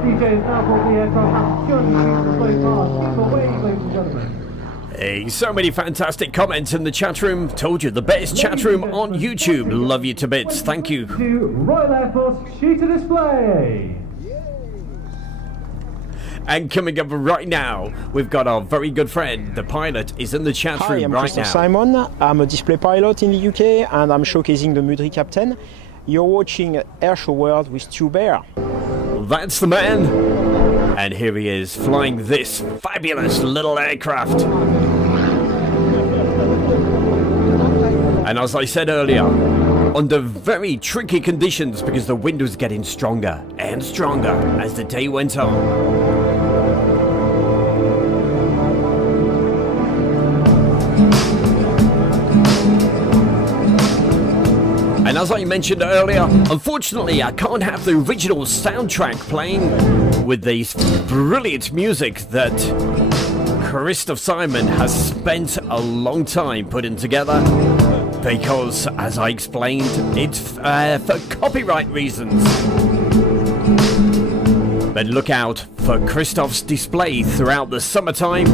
DJ has now brought the aircraft up 200 feet to slow past. So away, ladies and gentlemen. Hey, so many fantastic comments in the chat room. Told you, the best chat room on YouTube. Love you to bits. Thank you. To Royal Air Force Shooter Display. And coming up right now, we've got our very good friend. The pilot is in the chat room I'm right Kristoff now. Simon. I'm a display pilot in the UK and I'm showcasing the Mudry Captain. You're watching Airshow World with Tutor. That's the man. And here he is, flying this fabulous little aircraft. And as I said earlier, under very tricky conditions because the wind was getting stronger and stronger as the day went on. And as I mentioned earlier, unfortunately I can't have the original soundtrack playing with this brilliant music that Kristoff Simon has spent a long time putting together, because, as I explained, it's for copyright reasons. But look out for Kristoff's display throughout the summertime.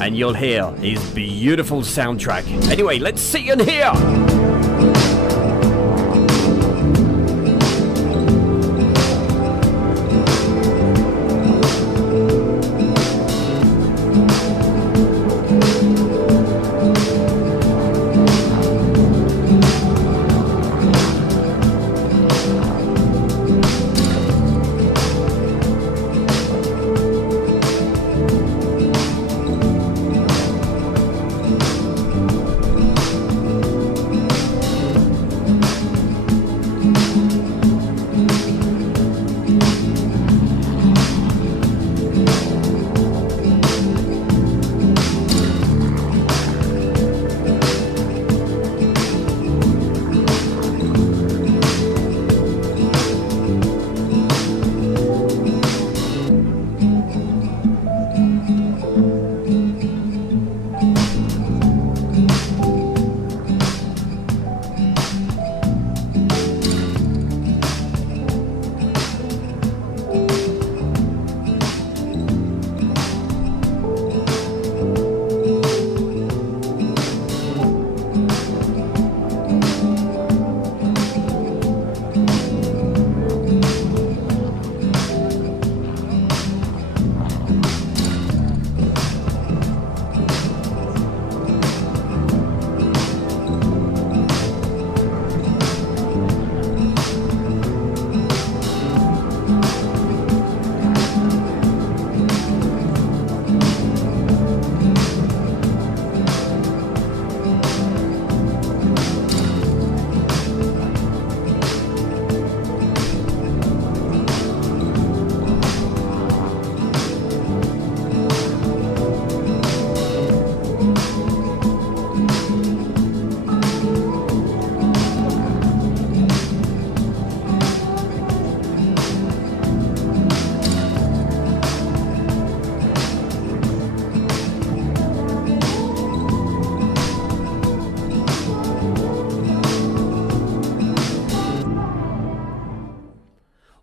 and you'll hear his beautiful soundtrack. Anyway, let's see and hear.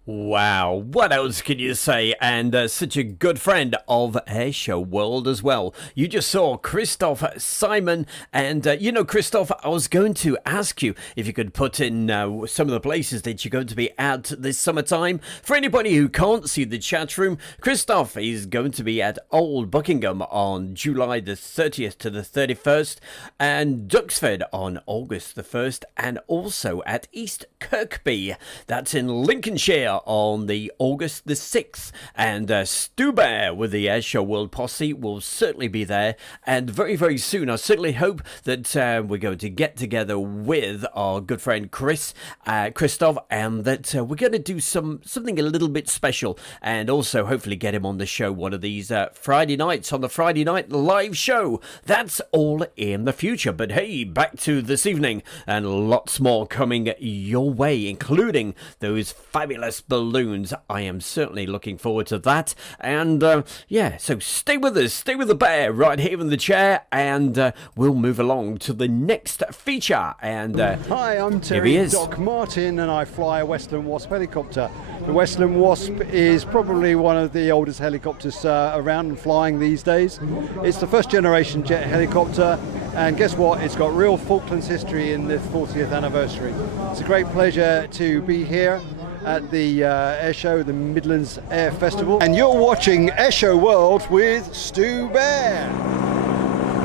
Wow, what else can you say? And such a good friend of Airshow World as well. You just saw Kristoff Simon, and you know, Kristoff, I was going to ask you if you could put in some of the places that you're going to be at this summertime. For anybody who can't see the chat room, Kristoff is going to be at Old Buckingham on July the 30th to the 31st, and Duxford on August the 1st, and also at East Kirkby, that's in Lincolnshire, on the August the 6th. And Stu Bear with the Airshow World posse will certainly be there, and very, very soon I certainly hope that we're going to get together with our good friend Kristoff, and that we're going to do something a little bit special, and also hopefully get him on the show one of these Friday nights on the Friday Night Live show. That's all in the future, but hey, back to this evening, and lots more coming your way, including those fabulous balloons. I am certainly looking forward to that, and yeah, so stay with us, stay with the bear right here in the chair, and we'll move along to the next feature. And hi, I'm here he Terry is. Doc Martin, and I fly a Westland Wasp helicopter. The Westland Wasp is probably one of the oldest helicopters around and flying these days. It's the first generation jet helicopter, and guess what? It's got real Falklands history in the 40th anniversary. It's a great pleasure to be here at the air show, the Midlands Air Festival, and you're watching Airshow World with Stu Bear.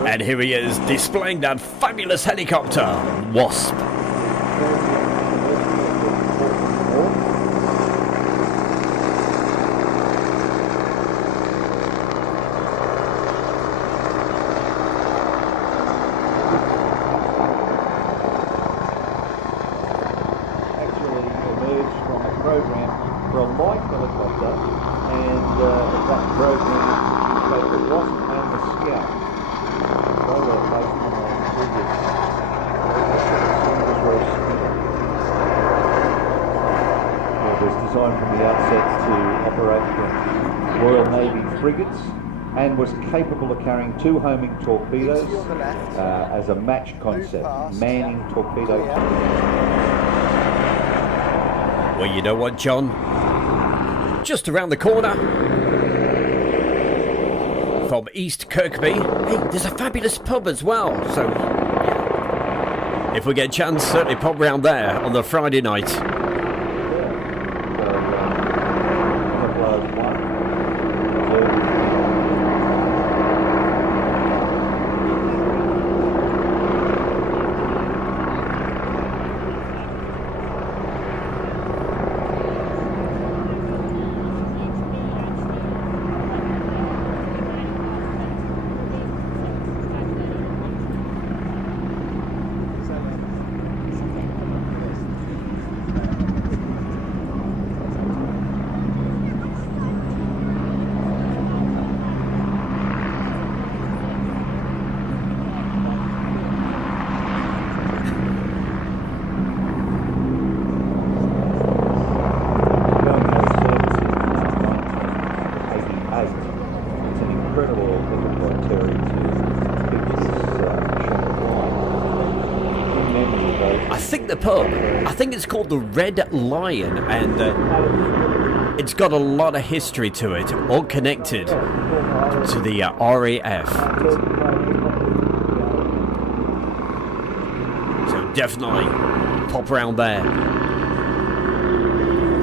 And here he is, displaying that fabulous helicopter, Wasp. Frigates, and was capable of carrying 2 homing torpedoes as a match concept, manning torpedo. Well, you know what, John? Just around the corner, from East Kirkby. Hey, there's a fabulous pub as well, so yeah. If we get a chance, certainly pop round there on the Friday night. I think it's called the Red Lion, and it's got a lot of history to it, all connected to the RAF. So definitely pop around there.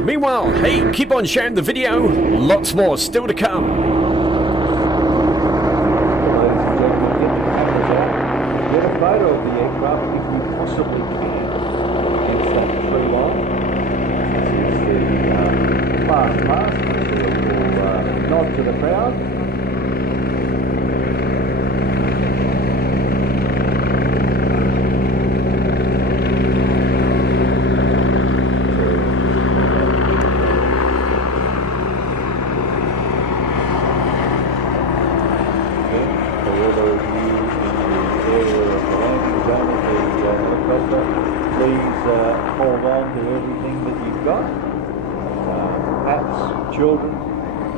Meanwhile, hey, keep on sharing the video. Lots more still to come. Get a photo of the aircraft if you possibly can. Against that tree line. This is the fast pass. We'll nod to the crowd. Hold on to everything that you've got. Hats, children,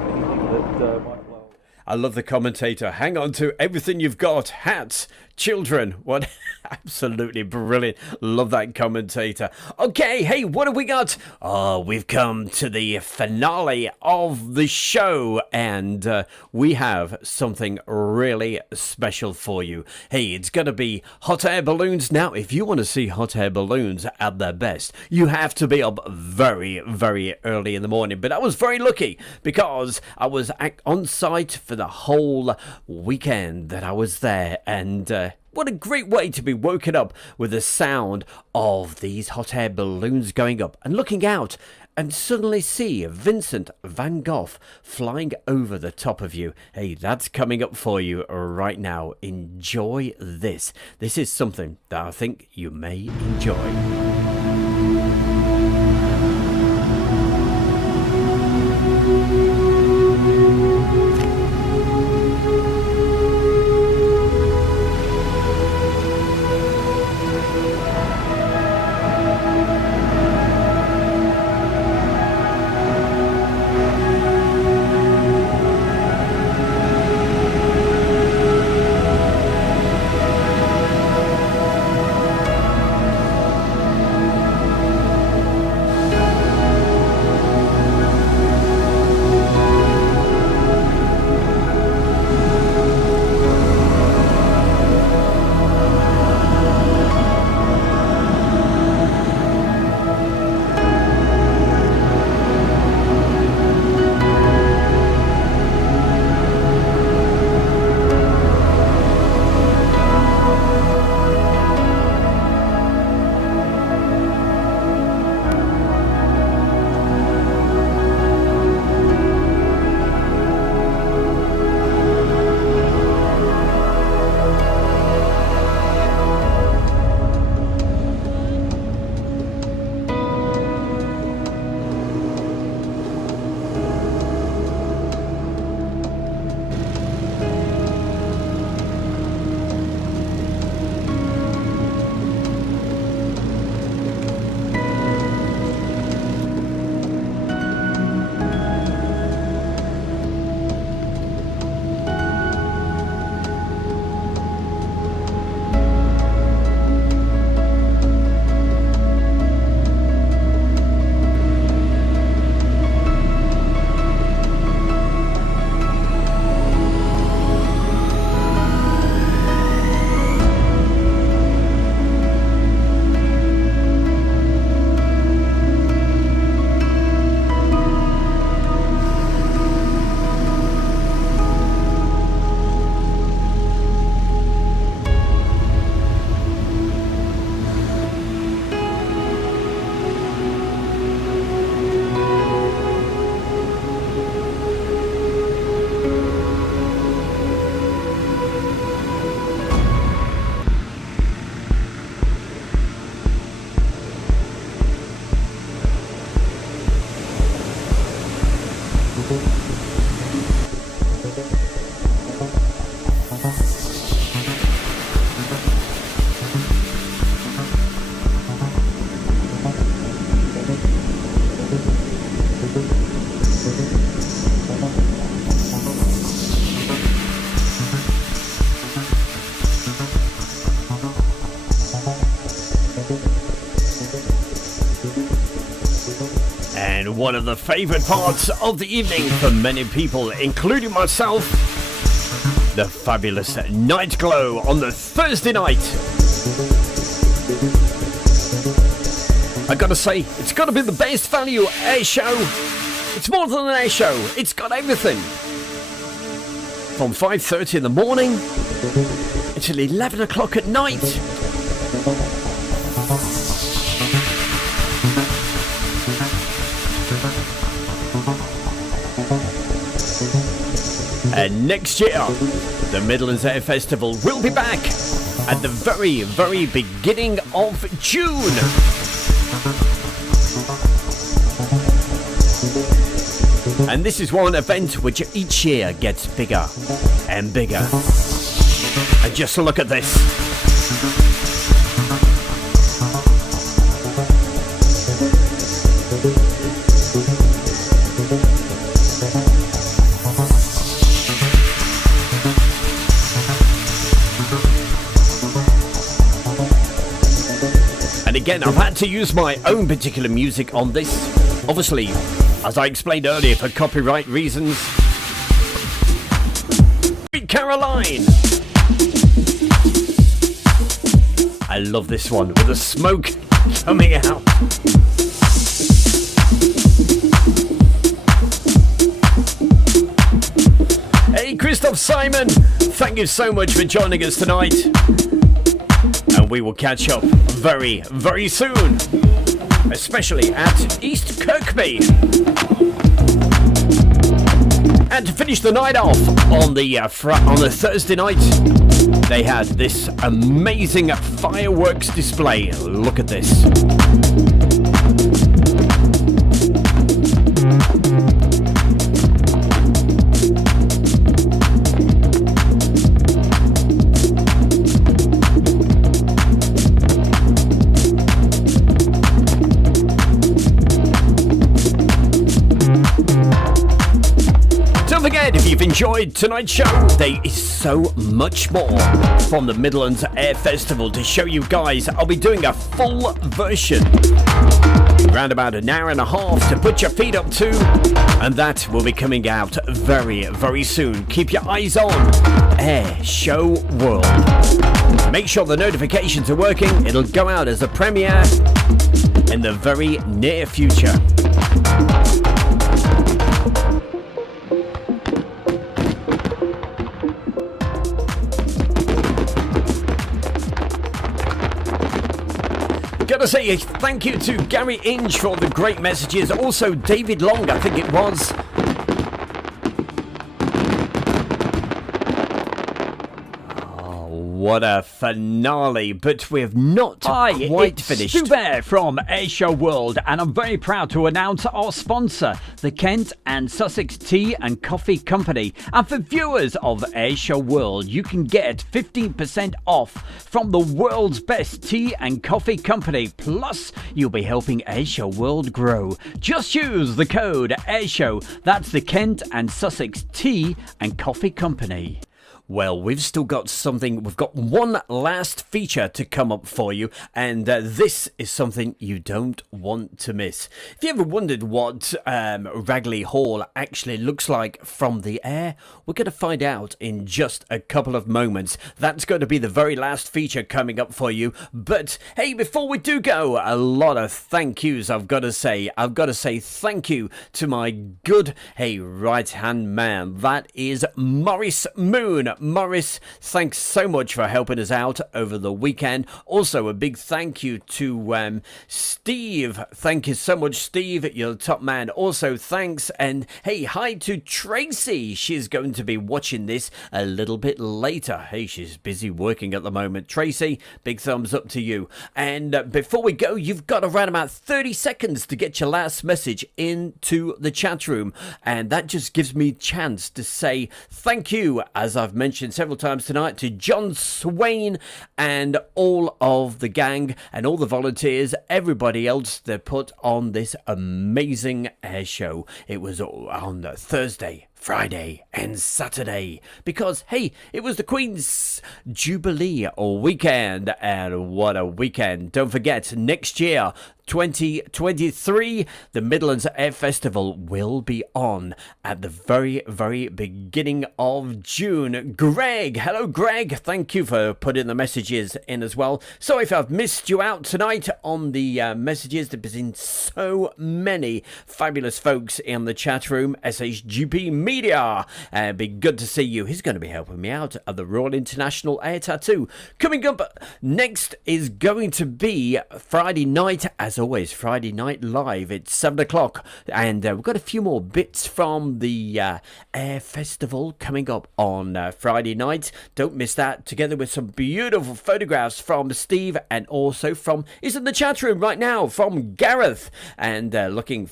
anything that might blow. I love the commentator. Hang on to everything you've got. Hats, children. What? Absolutely brilliant. Love that commentator. Okay, hey, what have we got? Oh, we've come to the finale of the show, and we have something really special for you. Hey, it's going to be hot air balloons. Now, if you want to see hot air balloons at their best, you have to be up very, very early in the morning. But I was very lucky because I was on site for the whole weekend that I was there, and what a great way to be woken up with the sound of these hot air balloons going up and looking out and suddenly see Vincent van Gogh flying over the top of you. Hey, that's coming up for you right now. Enjoy this. This is something that I think you may enjoy. And one of the favourite parts of the evening for many people, including myself, the fabulous night glow on the Thursday night. I gotta say, it's gotta be the best value air show. It's more than an air show, it's got everything. From 5:30 in the morning until 11 o'clock at night. And next year, the Midlands Air Festival will be back at the very, very beginning of June. And this is one event which each year gets bigger and bigger. And just look at this. And again, I've had to use my own particular music on this. Obviously, as I explained earlier, for copyright reasons. Sweet Caroline! I love this one, with the smoke coming out. Hey, Kristoff Simon, thank you so much for joining us tonight. And we will catch up very, very soon. Especially at East Kirkby. And to finish the night off on the Thursday night, they had this amazing fireworks display. Look at this. If you've enjoyed tonight's show, there is so much more from the Midlands Air Festival to show you guys. I'll be doing a full version, around about an hour and a half to put your feet up to, and that will be coming out very, very soon. Keep your eyes on Air Show World. Make sure the notifications are working. It'll go out as a premiere in the very near future. Gotta say thank you to Gary Inge for the great messages. Also David Long, I think it was. What a finale, but we've not quite finished. Stu Bear from Air Show World, and I'm very proud to announce our sponsor, the Kent and Sussex Tea and Coffee Company. And for viewers of Air Show World, you can get 15% off from the world's best tea and coffee company. Plus, you'll be helping Air Show World grow. Just use the code AIRSHOW. That's the Kent and Sussex Tea and Coffee Company. Well, we've still got something. We've got one last feature to come up for you, and this is something you don't want to miss. If you ever wondered what Ragley Hall actually looks like from the air, we're going to find out in just a couple of moments. That's going to be the very last feature coming up for you. But hey, before we do go, a lot of thank yous. I've got to say thank you to my good right hand man. That is Maurice Moon Morris, thanks so much for helping us out over the weekend. Also, a big thank you to Steve. Thank you so much, Steve. You're the top man. Also, thanks. And hey, hi to Tracy. She's going to be watching this a little bit later. Hey, she's busy working at the moment. Tracy, big thumbs up to you. And before we go, you've got around about 30 seconds to get your last message into the chat room. And that just gives me a chance to say thank you, as I've mentioned several times tonight, to John Swain and all of the gang and all the volunteers, everybody else that put on this amazing air show. It was on Thursday, Friday and Saturday because, hey, it was the Queen's Jubilee weekend, and what a weekend. Don't forget, next year, 2023, the Midlands Air Festival will be on at the very, very beginning of June. Greg, hello Greg, thank you for putting the messages in as well. Sorry if I've missed you out tonight on the messages. There's been so many fabulous folks in the chat room. SHGP Media, be good to see you. He's going to be helping me out at the Royal International Air Tattoo. Coming up next is going to be Friday night, as always, Friday Night Live. It's 7 o'clock, and we've got a few more bits from the Air Festival coming up on Friday night. Don't miss that, together with some beautiful photographs from Steve, and also from, is in the chat room right now, from Gareth, and looking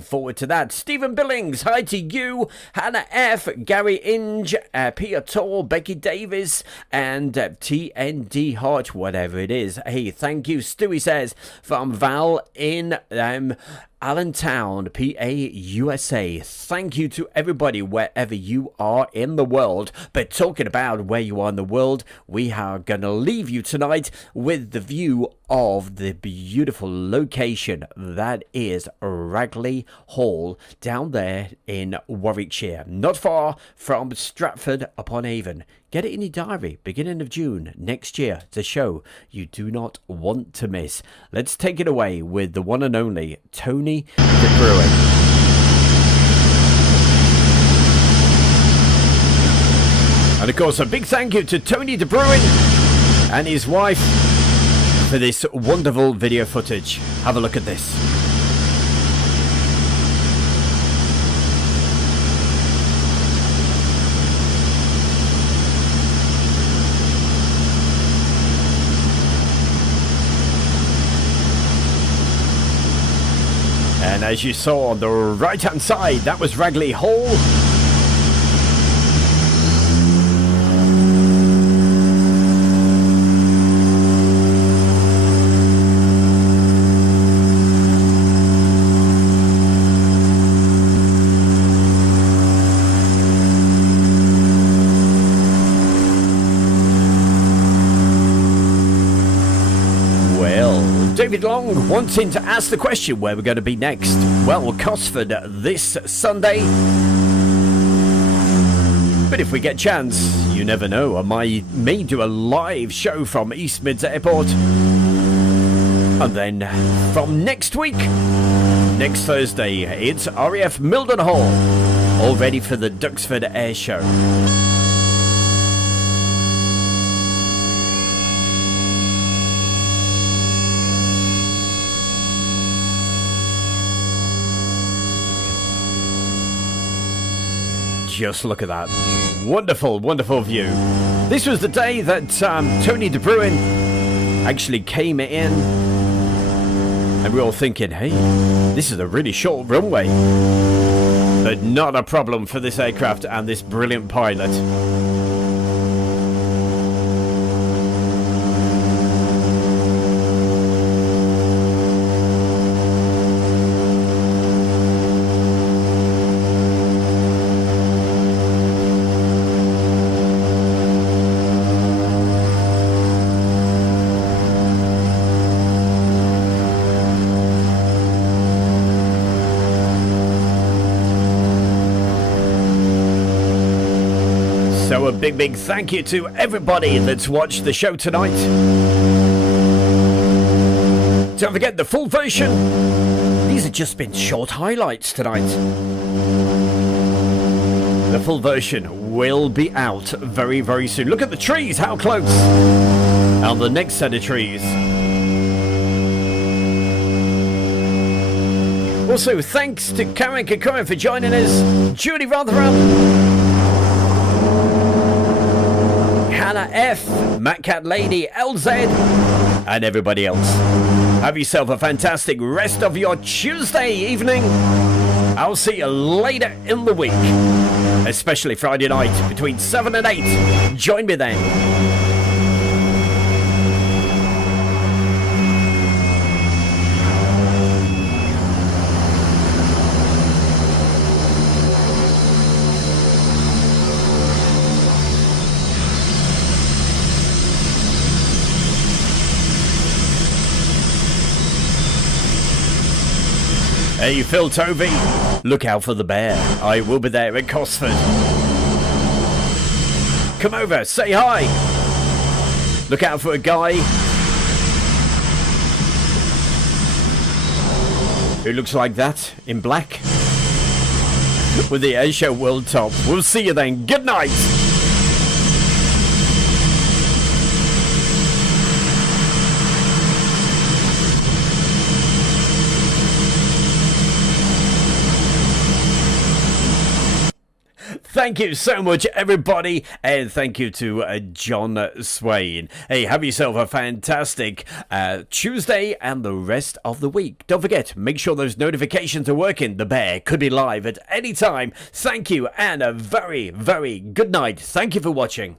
forward to that. Stephen Billings, hi to you. Hannah F, Gary Inge, Peter Tor, Becky Davis, and TND Hot, whatever it is. Hey, thank you. Stewie says, from Val in Allentown, PA, USA. Thank you to everybody wherever you are in the world. But talking about where you are in the world, we are going to leave you tonight with the view of the beautiful location that is Ragley Hall down there in Warwickshire, not far from Stratford upon Avon. Get it in your diary, beginning of June next year. It's a show you do not want to miss. Let's take it away with the one and only Tony the Bruin. And of course, a big thank you to Tony De Bruin and his wife for this wonderful video footage. Have a look at this. And as you saw on the right hand side, that was Ragley Hall. David Long wanting to ask the question where we're going to be next. Well, Cosford this Sunday. But if we get a chance, you never know, I may do a live show from East Mids Airport. And then from next week, next Thursday, it's RAF Mildenhall, all ready for the Duxford Air Show. Just look at that. Wonderful, wonderful view. This was the day that Tony De Bruin actually came in. And we were all thinking, hey, this is a really short runway. But not a problem for this aircraft and this brilliant pilot. So a big thank you to everybody that's watched the show tonight. Don't forget the full version. These have just been short highlights tonight. The full version will be out very, very soon. Look at the trees, how close! And the next set of trees. Also, thanks to Karen Kikurin for joining us, Judy Rotherham, Hannah F, Matt Cat Lady, LZ, and everybody else. Have yourself a fantastic rest of your Tuesday evening. I'll see you later in the week, especially Friday night between 7 and 8. Join me then. Hey Phil Tovey, look out for the bear. I will be there at Cosford. Come over, say hi. Look out for a guy who looks like that in black with the Airshow World top. We'll see you then. Good night. Thank you so much, everybody, and thank you to John Swain. Hey, have yourself a fantastic Tuesday and the rest of the week. Don't forget, make sure those notifications are working. The Bear could be live at any time. Thank you, and a very, very good night. Thank you for watching.